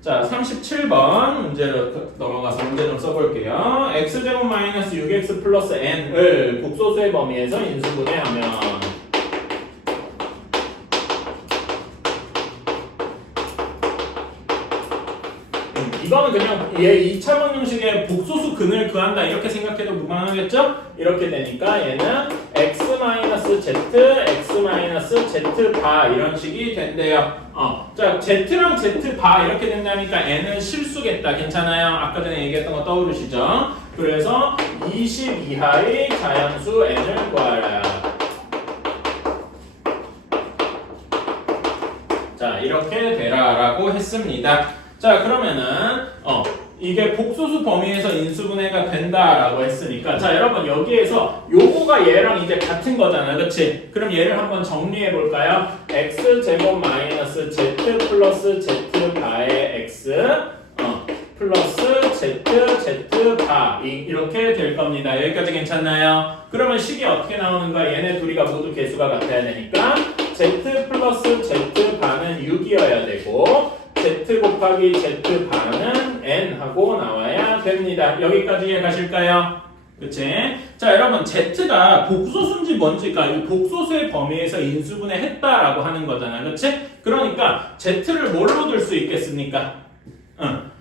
자, 37번 문제로 넘어가서 문제 좀 써볼게요. x제곱 마이너스 6x 플러스 n을 국소수의 범위에서 인수분해하면 이거는 그냥 얘 2차 방정식의 복소수 근을 구한다 이렇게 생각해도 무방하겠죠? 이렇게 되니까 얘는 x-z, x-z 바 이런 식이 된대요. 자, z랑 z 바 이렇게 된다니까 n은 실수겠다. 괜찮아요? 아까 전에 얘기했던 거 떠오르시죠? 그래서 20 이하의 자연수 n을 구하라. 자, 이렇게 되라라고 했습니다. 자, 그러면은 이게 복소수 범위에서 인수분해가 된다라고 했으니까 자, 여러분 여기에서 요거가 얘랑 이제 같은 거잖아. 그치? 그럼 얘를 한번 정리해 볼까요? x제곱 마이너스 z 플러스 z 바의 x 플러스 z 바 이렇게 될 겁니다. 여기까지 괜찮나요? 그러면 식이 어떻게 나오는 거야? 얘네 둘이가 모두 개수가 같아야 되니까 z 플러스 z 바는 6이어야 되고 z 곱하기 z 바는 n 하고 나와야 됩니다. 여기까지 이해가실까요? 그치? 자, 여러분 z가 복소수인지 뭔지, 그러니까 복소수의 범위에서 인수분해 했다라고 하는 거잖아. 그치? 그러니까 z를 뭘로 들 수 있겠습니까?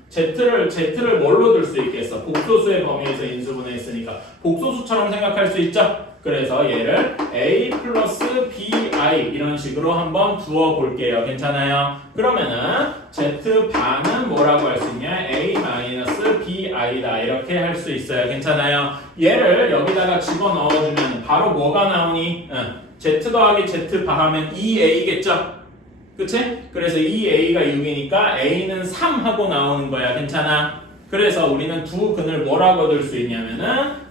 z를 뭘로 들 수 있겠어? 복소수의 범위에서 인수분해 했으니까 복소수처럼 생각할 수 있죠? 그래서 얘를 a 플러스 bi 이런 식으로 한번 두어 볼게요. 괜찮아요? 그러면은 z 반은 뭐라고 할 수 있냐? a 마이너스 bi다 이렇게 할 수 있어요. 괜찮아요? 얘를 여기다가 집어넣어주면 바로 뭐가 나오니? z 더하기 z 바 하면 2a겠죠? 그치? 그래서 2a가 6이니까 a는 3 하고 나오는 거야. 괜찮아? 그래서 우리는 두 근을 뭐라고 들 수 있냐면은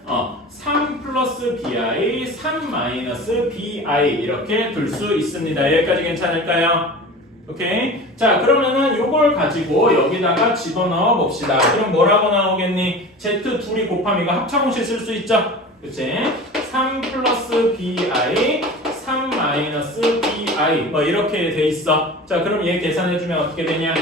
3 플러스 bi, 3 마이너스 bi 이렇게 둘 수 있습니다. 여기까지 괜찮을까요? 오케이? 자, 그러면은 요걸 가지고 여기다가 집어넣어 봅시다. 그럼 뭐라고 나오겠니? z 둘이 곱하면 이거 합차공식 쓸 수 있죠? 그치? 3 플러스 bi, 3 마이너스 bi 뭐 이렇게 돼 있어. 자, 그럼 얘 계산해주면 어떻게 되냐?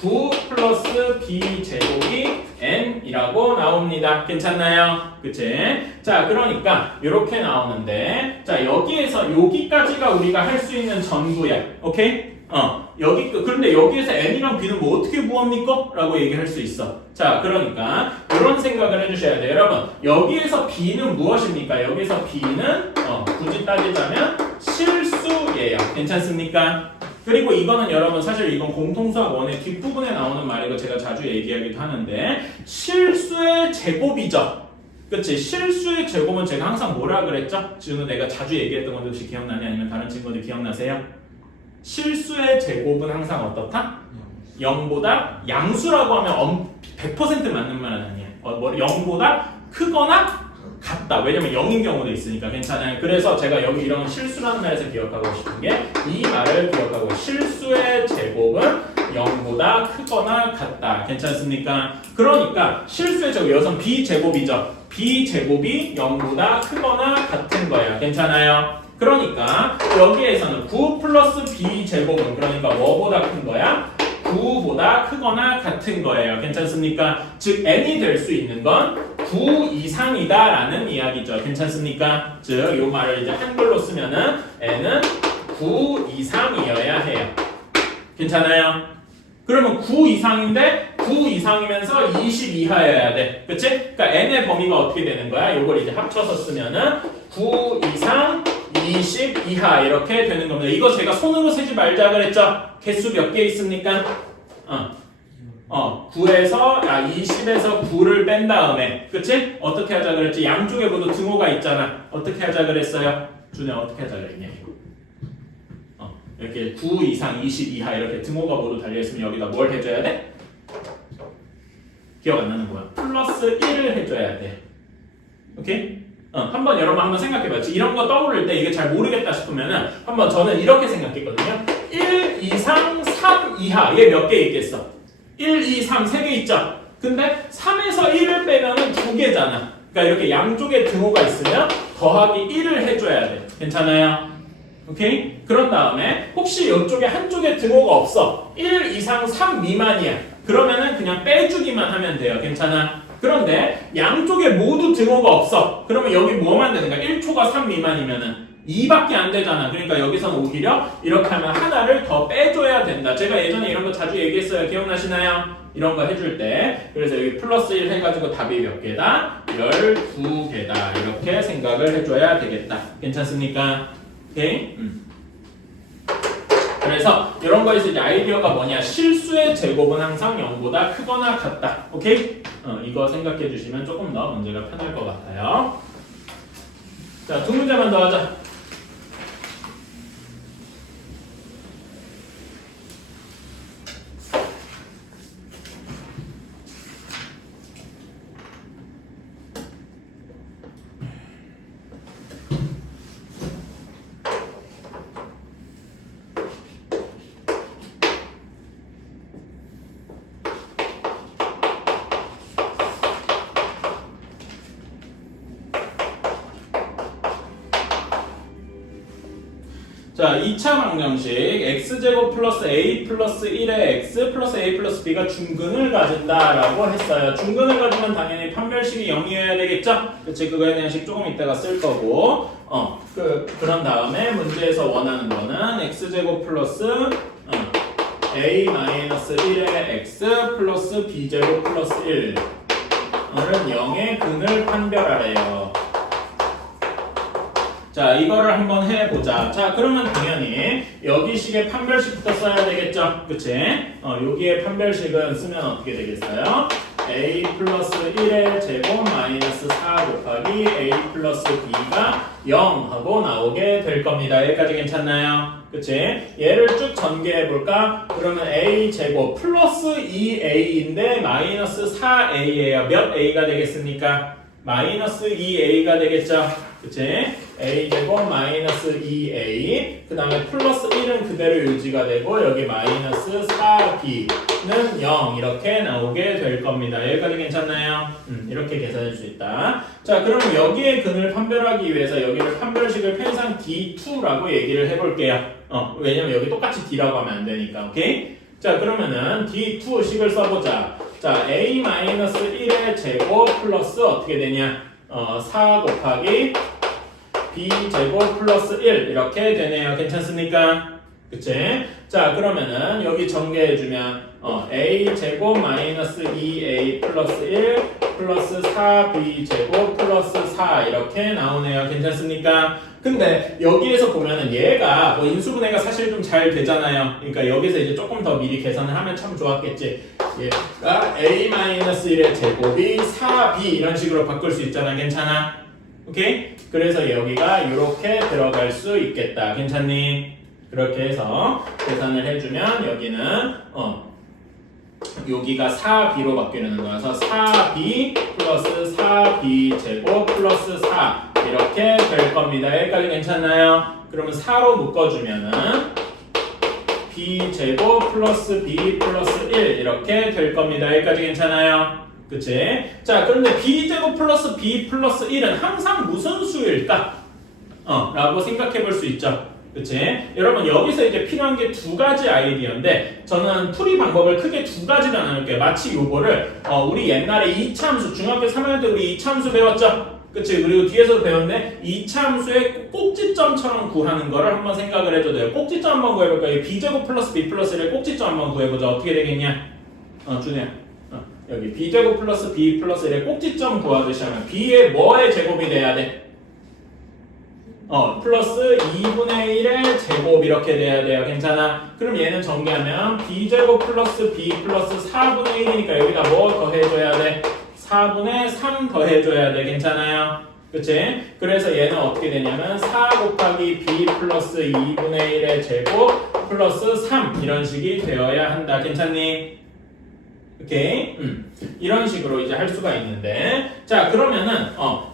9 플러스 b 제곱이 n이라고 나옵니다. 괜찮나요? 그치? 자, 그러니까 이렇게 나오는데 자, 여기에서 여기까지가 우리가 할 수 있는 전부야. 오케이? 그런데 여기에서 n이랑 b는 뭐 어떻게 구합니까? 라고 얘기할 수 있어. 자, 그러니까 이런 생각을 해주셔야 돼요. 여러분, 여기에서 b는 무엇입니까? 여기서 b는 굳이 따지자면 실수예요. 괜찮습니까? 그리고 이거는 여러분 사실 이건 공통수학 1의 뒷부분에 나오는 말이고 제가 자주 얘기하기도 하는데 실수의 제곱이죠. 그치? 실수의 제곱은 제가 항상 뭐라 그랬죠? 지금 내가 자주 얘기했던 건데 혹시 기억나니? 아니면 다른 친구들 기억나세요? 실수의 제곱은 항상 어떻다? 0보다 양수라고 하면 100% 맞는 말은 아니에요. 0보다 크거나 같다. 왜냐면 0인 경우도 있으니까 괜찮아요. 그래서 제가 여기 이런 실수라는 말에서 기억하고 싶은 게 이 말을 기억하고 실수의 제곱은 0보다 크거나 같다. 괜찮습니까? 그러니까 실수의 제곱, 여기서는 b제곱이죠. b제곱이 0보다 크거나 같은 거예요. 괜찮아요? 그러니까 여기에서는 9 플러스 b제곱은 그러니까 뭐보다 큰 거야? 9보다 크거나 같은 거예요. 괜찮습니까? 즉 n이 될 수 있는 건 9 이상이다 라는 이야기죠. 괜찮습니까? 즉 이 말을 이제 한글로 쓰면은 n은 9 이상이어야 해요. 괜찮아요? 그러면 9 이상인데 9 이상이면서 20 이하여야 돼. 그치? 그러니까 n의 범위가 어떻게 되는 거야? 이걸 이제 합쳐서 쓰면은 9 이상 20 이하 이렇게 되는 겁니다. 이거 제가 손으로 세지 말자 그랬죠? 개수 몇 개 있습니까? 20에서 9를 뺀 다음에 그치? 어떻게 하자 그랬지? 양쪽에 모두 등호가 있잖아. 어떻게 하자 그랬어요? 준영 어떻게 하자 그랬냐 이거. 이렇게 9 이상 20 이하 이렇게 등호가 모두 달려있으면 여기다 뭘 해줘야 돼? 기억 안 나는 거야. 플러스 1을 해줘야 돼. 오케이? 한번 여러분 한번 생각해봐요. 이런 거 떠오를 때 이게 잘 모르겠다 싶으면은 한번 저는 이렇게 생각했거든요. 1 이상 3 이하 얘 몇 개 있겠어? 1, 2, 3 3개 있죠? 근데 3에서 1을 빼면은 2개잖아. 그러니까 이렇게 양쪽에 등호가 있으면 더하기 1을 해줘야 돼. 괜찮아요? 오케이? 그런 다음에 혹시 이쪽에 한쪽에 등호가 없어. 1 이상 3 미만이야. 그러면은 그냥 빼주기만 하면 돼요. 괜찮아? 그런데 양쪽에 모두 등호가 없어. 그러면 여기 뭐만 되는가? 1초가 3 미만이면은 2밖에 안 되잖아. 그러니까 여기서는 오히려 이렇게 하면 하나를 더 빼줘야 된다. 제가 예전에 이런 거 자주 얘기했어요. 기억나시나요? 이런 거 해줄 때. 그래서 여기 플러스 1 해가지고 답이 몇 개다? 12개다. 이렇게 생각을 해줘야 되겠다. 괜찮습니까? 오케이? 그래서 이런 거에서 이제 아이디어가 뭐냐? 실수의 제곱은 항상 0보다 크거나 같다. 오케이? 이거 생각해 주시면 조금 더 문제가 편할 것 같아요. 자, 2문제만 더 하자. 자, 2차 방정식 x제곱 플러스 a 플러스 1의 x 플러스 a 플러스 b가 중근을 가진다라고 했어요. 중근을 가지면 당연히 판별식이 0이어야 되겠죠? 그치? 그거에 대한 식 조금 이따가 쓸 거고 그런 다음에 문제에서 원하는 거는 x제곱 플러스 a 마이너스 1의 x 플러스 b제곱 플러스 1은 0의 근을 판별하래요. 자, 이거를 한번 해보자. 자, 그러면 당연히 여기 식의 판별식부터 써야 되겠죠? 그치? 여기에 판별식은 쓰면 어떻게 되겠어요? a 플러스 1의 제곱 마이너스 4 곱하기 a 플러스 b가 0 하고 나오게 될 겁니다. 여기까지 괜찮나요? 그치? 얘를 쭉 전개해볼까? 그러면 a 제곱 플러스 2a인데 마이너스 4a예요. 몇 a가 되겠습니까? 마이너스 2a가 되겠죠? 그치? a제곱 마이너스 2a 그 다음에 플러스 1은 그대로 유지가 되고 여기 마이너스 4b는 0 이렇게 나오게 될 겁니다. 여기까지 괜찮나요? 이렇게 계산할 수 있다. 자, 그러면 여기에 근을 판별하기 위해서 여기를 판별식을 편의상 D2라고 얘기를 해볼게요. 왜냐면 여기 똑같이 D라고 하면 안 되니까. 오케이? 자, 그러면은 D2식을 써보자. 자, a-1의 제곱 플러스 어떻게 되냐? 4 곱하기 b제곱 플러스 1 이렇게 되네요. 괜찮습니까? 그치? 자, 그러면은 여기 전개해주면 a 제곱 마이너스 2a 플러스 1 플러스 4b 제곱 플러스 4 이렇게 나오네요. 괜찮습니까? 근데 여기에서 보면은 얘가 뭐 인수분해가 사실 좀 잘 되잖아요. 그러니까 여기서 이제 조금 더 미리 계산을 하면 참 좋았겠지. 얘가 a-1의 제곱이 4b 이런 식으로 바꿀 수 있잖아. 괜찮아? 오케이? 그래서 여기가 이렇게 들어갈 수 있겠다. 괜찮니? 그렇게 해서 계산을 해주면 여기는 여기가 4b로 바뀌는 거라서 4b 플러스 4b 제곱 플러스 4 이렇게 될 겁니다. 여기까지 괜찮나요? 그러면 4로 묶어주면은 b 제곱 플러스 b 플러스 1 이렇게 될 겁니다. 여기까지 괜찮아요? 그치? 자, 그런데 b 제곱 플러스 b 플러스 1은 항상 무슨 수일까? 라고 생각해 볼 수 있죠. 그치? 여러분 여기서 이제 필요한 게 두 가지 아이디어인데 저는 풀이 방법을 크게 두 가지로 나눌게요. 마치 요거를 우리 옛날에 이차함수 중학교 3학년 때 우리 이차함수 배웠죠? 그치? 그리고 뒤에서도 배웠는데 이차함수의 꼭지점처럼 구하는 거를 한번 생각을 해줘도 돼요. 꼭지점 한번 구해볼까요? b제곱 플러스 b 플러스 1의 꼭지점 한번 구해보자. 어떻게 되겠냐? 준우야 여기 b제곱 플러스 b 플러스 1의 꼭지점 구하듯이 하면 b의 뭐의 제곱이 돼야 돼? 플러스 2분의 1의 제곱 이렇게 돼야 돼요. 괜찮아? 그럼 얘는 전개하면 b제곱 플러스 b 플러스 4분의 1이니까 여기다 뭐 더해줘야 돼? 4분의 3 더해줘야 돼. 괜찮아요? 그치? 그래서 얘는 어떻게 되냐면 4 곱하기 b 플러스 2분의 1의 제곱 플러스 3 이런 식이 되어야 한다. 괜찮니? 오케이? 이런 식으로 이제 할 수가 있는데 자 그러면은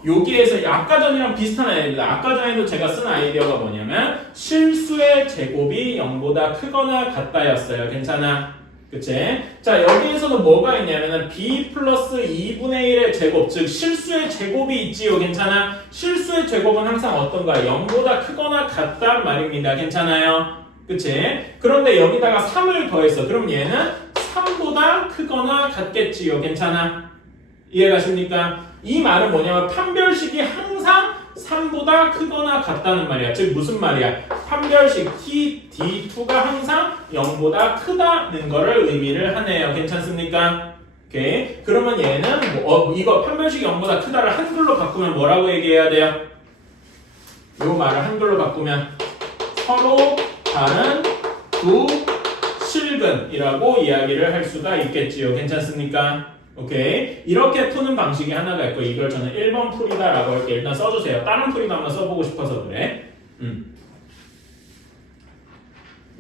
여기에서 아까 전이랑 비슷한 아이디어입니다. 아까 전에도 제가 쓴 아이디어가 뭐냐면 실수의 제곱이 0보다 크거나 같다였어요. 괜찮아? 그치? 자 여기에서도 뭐가 있냐면은 b 플러스 2분의 1의 제곱 즉 실수의 제곱이 있지요. 괜찮아? 실수의 제곱은 항상 어떤가요? 0보다 크거나 같단 말입니다. 괜찮아요? 그치? 그런데 여기다가 3을 더했어. 그럼 얘는 3보다 크거나 같겠지요. 괜찮아? 이해가십니까? 이 말은 뭐냐면 판별식이 항상 3보다 크거나 같다는 말이야. 즉 무슨 말이야? 판별식 t, d2가 항상 0보다 크다는 거를 의미를 하네요. 괜찮습니까? 오케이. 그러면 얘는 이거 판별식이 0보다 크다를 한글로 바꾸면 뭐라고 얘기해야 돼요? 요 말을 한글로 바꾸면 서로 다른 두 실근이라고 이야기를 할 수가 있겠지요. 괜찮습니까? 오케이. 이렇게 푸는 방식이 하나가 있고 이걸 저는 1번 풀이다라고 할게. 일단 써주세요. 다른 풀이도 한번 써보고 싶어서 그래.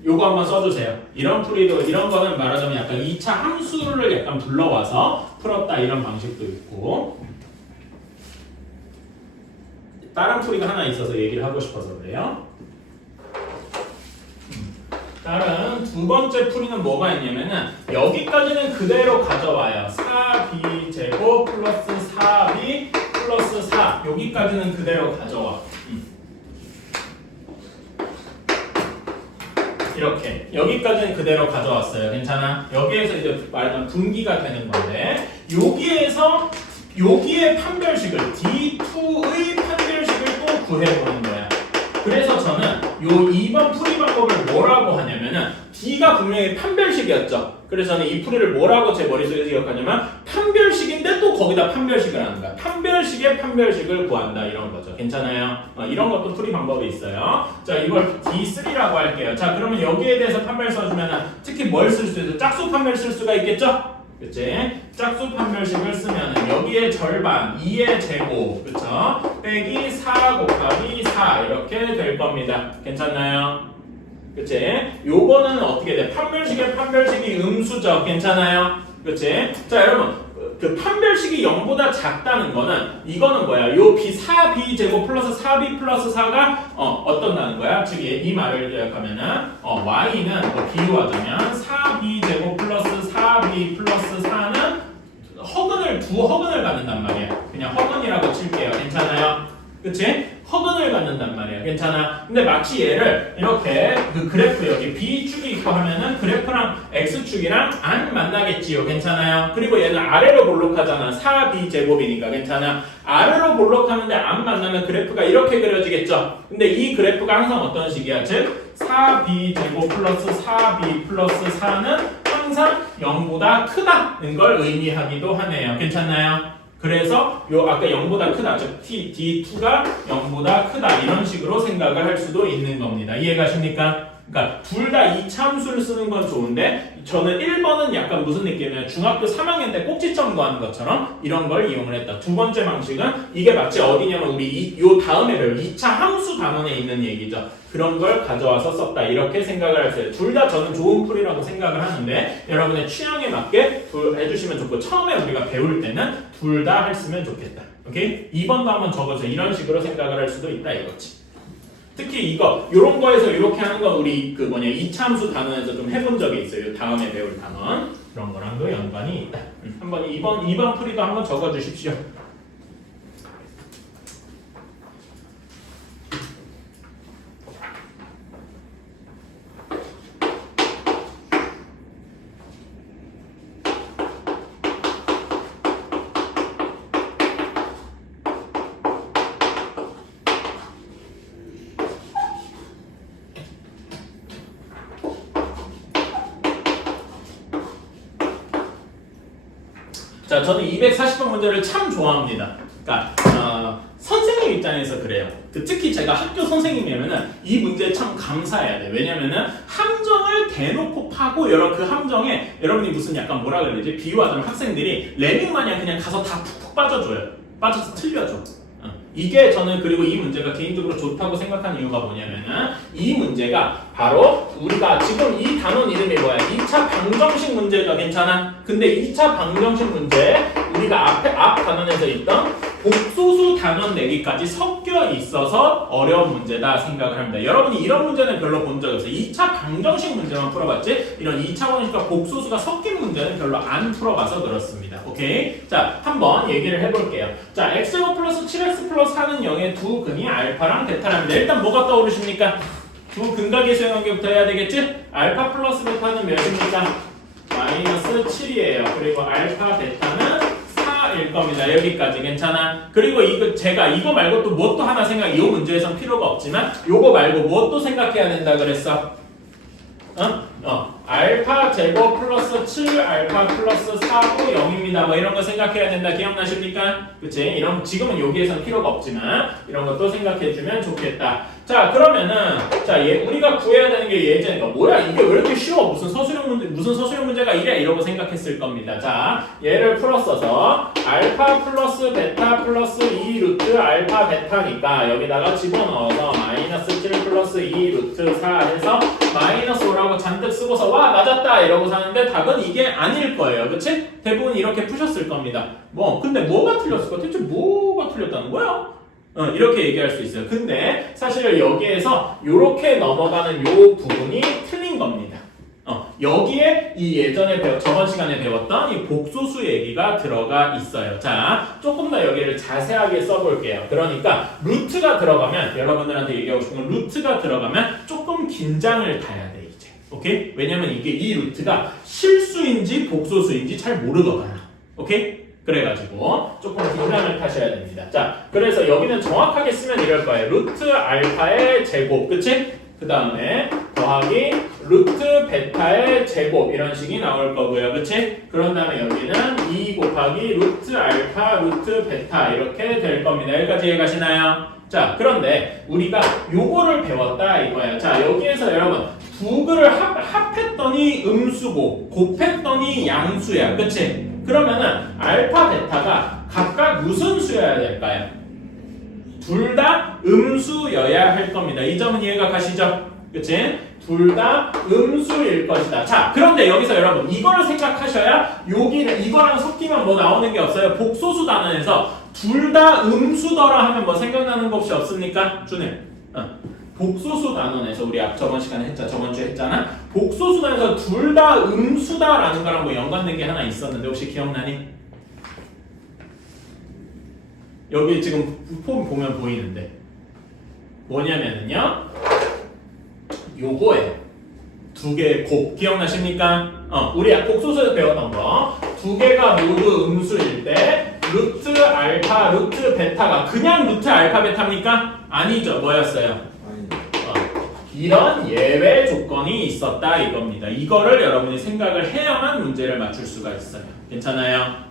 요거 한번 써주세요. 이런 풀이도 이런 거는 말하자면 약간 2차 함수를 약간 불러와서 풀었다 이런 방식도 있고 다른 풀이가 하나 있어서 얘기를 하고 싶어서 그래요. 다른 두 번째 풀이는 뭐가 있냐면은 여기까지는 그대로 가져와요. 4b 제곱 플러스 4b 플러스 4 여기까지는 그대로 가져와. 이렇게 여기까지는 그대로 가져왔어요. 괜찮아? 여기에서 이제 말하자면 분기가 되는 건데 여기에서 여기의 판별식을 D2의 판별식을 또 구해보는 거야. 그래서 저는 요 2번 풀이 방법을 뭐라고 하냐면은 D가 분명히 판별식이었죠. 그래서 저는 이 풀이를 뭐라고 제 머릿속에 기억하냐면 판별식인데 또 거기다 판별식을 하는 거야. 판별식의 판별식을 구한다 이런 거죠. 괜찮아요? 이런 것도 풀이 방법이 있어요. 자 이걸 D3라고 할게요. 자 그러면 여기에 대해서 판별 써주면은 특히 뭘 쓸 수 있어? 짝수 판별 쓸 수가 있겠죠? 그치? 짝수 판별식을 쓰면은 여기에 절반 2의 제곱 그쵸? 빼기 4 곱하기 4 이렇게 될 겁니다. 괜찮나요? 그치? 요거는 어떻게 돼? 판별식의 판별식이 음수죠. 괜찮아요? 그치? 자 여러분 그 판별식이 0보다 작다는 거는 이거는 뭐야? 요 b 4b 제곱 플러스 4b 플러스 4가 어떤다는 거야? 즉 이 말을 요약하면은 y는 비유하자면 4b 제곱 플러스 4b 플러스 4는 두 허근을 갖는단 말이야. 그냥 허근이라고 칠게요. 괜찮아요? 그치? 허근을 갖는단 말이야. 괜찮아? 근데 마치 얘를 이렇게 그 그래프 여기 B축이 있고 하면은 그래프랑 X축이랑 안 만나겠지요. 괜찮아요? 그리고 얘는 아래로 볼록하잖아. 4B 제곱이니까. 괜찮아? 아래로 볼록하는데 안 만나면 그래프가 이렇게 그려지겠죠. 근데 이 그래프가 항상 어떤 식이야? 즉 4B 제곱 플러스 4B 플러스 4는 항상 0보다 크다는 걸 의미하기도 하네요. 괜찮나요? 그래서 요 아까 0보다 크다, 즉 D2가 0보다 크다 이런 식으로 생각을 할 수도 있는 겁니다. 이해가십니까? 그러니까 둘 다 이차함수를 쓰는 건 좋은데 저는 1번은 약간 무슨 느낌이냐면 중학교 3학년 때 꼭지점 구하는 것처럼 이런 걸 이용을 했다. 두 번째 방식은 이게 마치 어디냐면 우리 요 다음에 배울 2차 함수 단원에 있는 얘기죠. 그런 걸 가져와서 썼다. 이렇게 생각을 할 수 있어요. 둘 다 저는 좋은 풀이라고 생각을 하는데 여러분의 취향에 맞게 해주시면 좋고 처음에 우리가 배울 때는 둘 다 했으면 좋겠다. 오케이? 2번도 한번 적어주세요. 이런 식으로 생각을 할 수도 있다 이거지. 특히 이거 요런 거에서 이렇게 하는 건 우리 그 2차 함수 단원에서 좀 해본 적이 있어요. 다음에 배울 단원 그런 거랑도 연관이 있다. 한번 2번 풀이도 한번 적어주십시오. 자, 저는 240번 문제를 참 좋아합니다. 그러니까 선생님 입장에서 그래요. 특히 제가 학교 선생님이면은 이 문제에 참 감사해야 돼. 왜냐면은 함정을 대놓고 파고 여러 그 함정에 여러분이 무슨 약간 뭐라 그러지? 비유하자면 학생들이 레밍 마냥 그냥 가서 다 푹푹 빠져줘요. 빠져서 틀려줘. 이게 저는 그리고 이 문제가 개인적으로 좋다고 생각하는 이유가 뭐냐면은 이 문제가 바로 우리가 지금 이 단원 이름이 뭐야? 2차 방정식 문제가 괜찮아? 근데 2차 방정식 문제 우리가 앞 단원에서 있던 복소수 단원 내기까지 섞여 있어서 어려운 문제다 생각을 합니다. 여러분이 이런 문제는 별로 본 적 없어요. 2차 방정식 문제만 풀어봤지 이런 2차 방정식과 복소수가 섞인 문제는 별로 안 풀어봐서 그렇습니다. 오케이? 자, 한번 얘기를 해볼게요. 자, x제곱 플러스 7x 플러스 4는 0의 두 근이 알파랑 베타랍니다. 일단 뭐가 떠오르십니까? 두 근각의 수행관계부터 해야 되겠지? 알파 플러스 베타는 몇입니까? 마이너스 7이에요. 그리고 알파 베타는 4일 겁니다. 여기까지 괜찮아? 그리고 이거 제가 이거 말고 또 뭐 또 하나 생각, 이 문제에선 필요가 없지만 요거 말고 뭐 또 생각해야 된다 그랬어? 알파 제곱 플러스 7 알파 플러스 4도 0입니다. 뭐 이런 거 생각해야 된다. 기억나십니까? 그치? 이런 지금은 여기에선 필요가 없지만 이런 것도 생각해주면 좋겠다. 자, 그러면은 우리가 구해야 되는 게 예제니까 뭐야 이게 왜 이렇게 쉬워? 무슨 서술형 문제가 이래? 이러고 생각했을 겁니다. 자, 얘를 풀었어서 알파 플러스 베타 플러스 2 루트 알파 베타니까 여기다가 집어넣어서 마이너스 7 플러스 2 루트 4 해서 마이너스 5라고 잔뜩 쓰고서 와 맞았다 이러고 사는데 답은 이게 아닐 거예요. 그치? 대부분 이렇게 푸셨을 겁니다. 근데 뭐가 틀렸을까? 대체 뭐가 틀렸다는 거야? 이렇게 얘기할 수 있어요. 근데 사실 여기에서 이렇게 넘어가는 요 부분이 틀린 겁니다. 여기에 이 예전에 저번 시간에 배웠던 이 복소수 얘기가 들어가 있어요. 자, 조금 더 여기를 자세하게 써볼게요. 그러니까 루트가 들어가면 여러분들한테 얘기하고 싶은 건 루트가 들어가면 조금 긴장을 타야 돼 이제. 오케이? 왜냐면 이게 이 루트가 실수인지 복소수인지 잘 모르거든요. 오케이? 그래가지고 조금 긴장을 타셔야 됩니다. 자, 그래서 여기는 정확하게 쓰면 이럴 거예요. 루트 알파의 제곱, 그치? 그 다음에 더하기 루트 베타의 제곱 이런 식이 나올 거고요. 그치? 그런 다음에 여기는 2 곱하기 루트 알파 루트 베타 이렇게 될 겁니다. 여기까지 이해가시나요? 자, 그런데 우리가 요거를 배웠다 이거예요. 자, 여기에서 여러분 두 글을 합했더니 음수고 곱했더니 양수야. 그치? 그러면은 알파 베타가 각각 무슨 수여야 될까요? 둘 다 음수여야 할 겁니다. 이 점은 이해가 가시죠? 그치? 둘 다 음수일 것이다. 자, 그런데 여기서 여러분 이거를 생각하셔야 이거랑 섞이면 뭐 나오는 게 없어요. 복소수 단원에서 둘 다 음수더라 하면 뭐 생각나는 거 혹시 없습니까? 준혜. 복소수 단원에서 우리 저번 시간에 저번 주에 했잖아. 복소수 단원에서 둘 다 음수다라는 거랑 뭐 연관된 게 하나 있었는데 혹시 기억나니? 여기 지금 폼 보면 보이는데 뭐냐면은요 요거에 두 개의 곱 기억나십니까? 우리 곡소수에서 배웠던 거 두 개가 모두 음수일 때 루트 알파, 루트 베타가 그냥 루트 알파 베타입니까? 아니죠. 뭐였어요? 이런 예외 조건이 있었다 이겁니다. 이거를 여러분이 생각을 해야만 문제를 맞출 수가 있어요. 괜찮아요?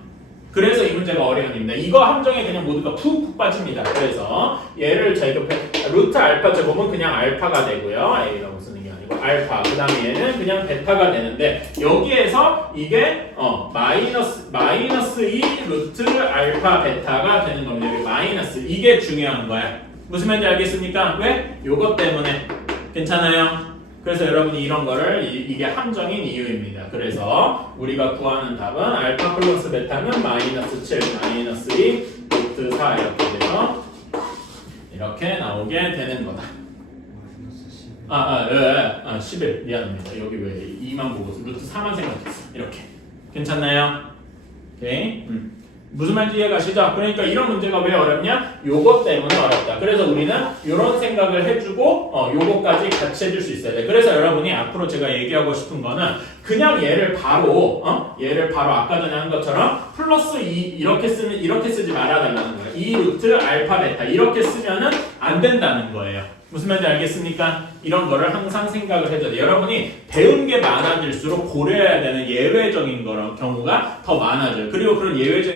그래서 이 문제가 어려운입니다. 이거 함정에 그냥 모두가 푹푹 빠집니다. 그래서 얘를 저희가 루트 알파 제곱은 그냥 알파가 되고요. A라고 쓰는 게 아니고 알파. 그 다음에 얘는 그냥 베타가 되는데 여기에서 이게 마이너스 2 루트 알파 베타가 되는 겁니다. 여기 마이너스 이게 중요한 거야. 무슨 말인지 알겠습니까? 왜? 요것 때문에. 괜찮아요? 그래서 여러분이 이런 거를 이게 함정인 이유입니다. 그래서 우리가 구하는 답은 알파 플러스 베타는 마이너스 7, 마이너스 2, 루트 4 이렇게 돼서 이렇게 나오게 되는 거다. 11 미안합니다. 여기 왜 2만 보고 루트 4만 생각했어. 이렇게 괜찮나요? 오케이. 무슨 말인지 이해가시죠? 그러니까 이런 문제가 왜 어렵냐? 요것 때문에 어렵다. 그래서 우리는 이런 생각을 해주고 요거까지 같이 해줄 수 있어야 돼. 그래서 여러분이 앞으로 제가 얘기하고 싶은 거는 그냥 얘를 바로 아까 전에 한 것처럼 플러스 2 이렇게 쓰지 말아달라는 거예요. 2 루트 알파 베타 이렇게 쓰면은 안 된다는 거예요. 무슨 말인지 알겠습니까? 이런 거를 항상 생각을 해줘야 돼요. 여러분이 배운 게 많아질수록 고려해야 되는 예외적인 경우가 더 많아져요. 그리고 그런 예외적인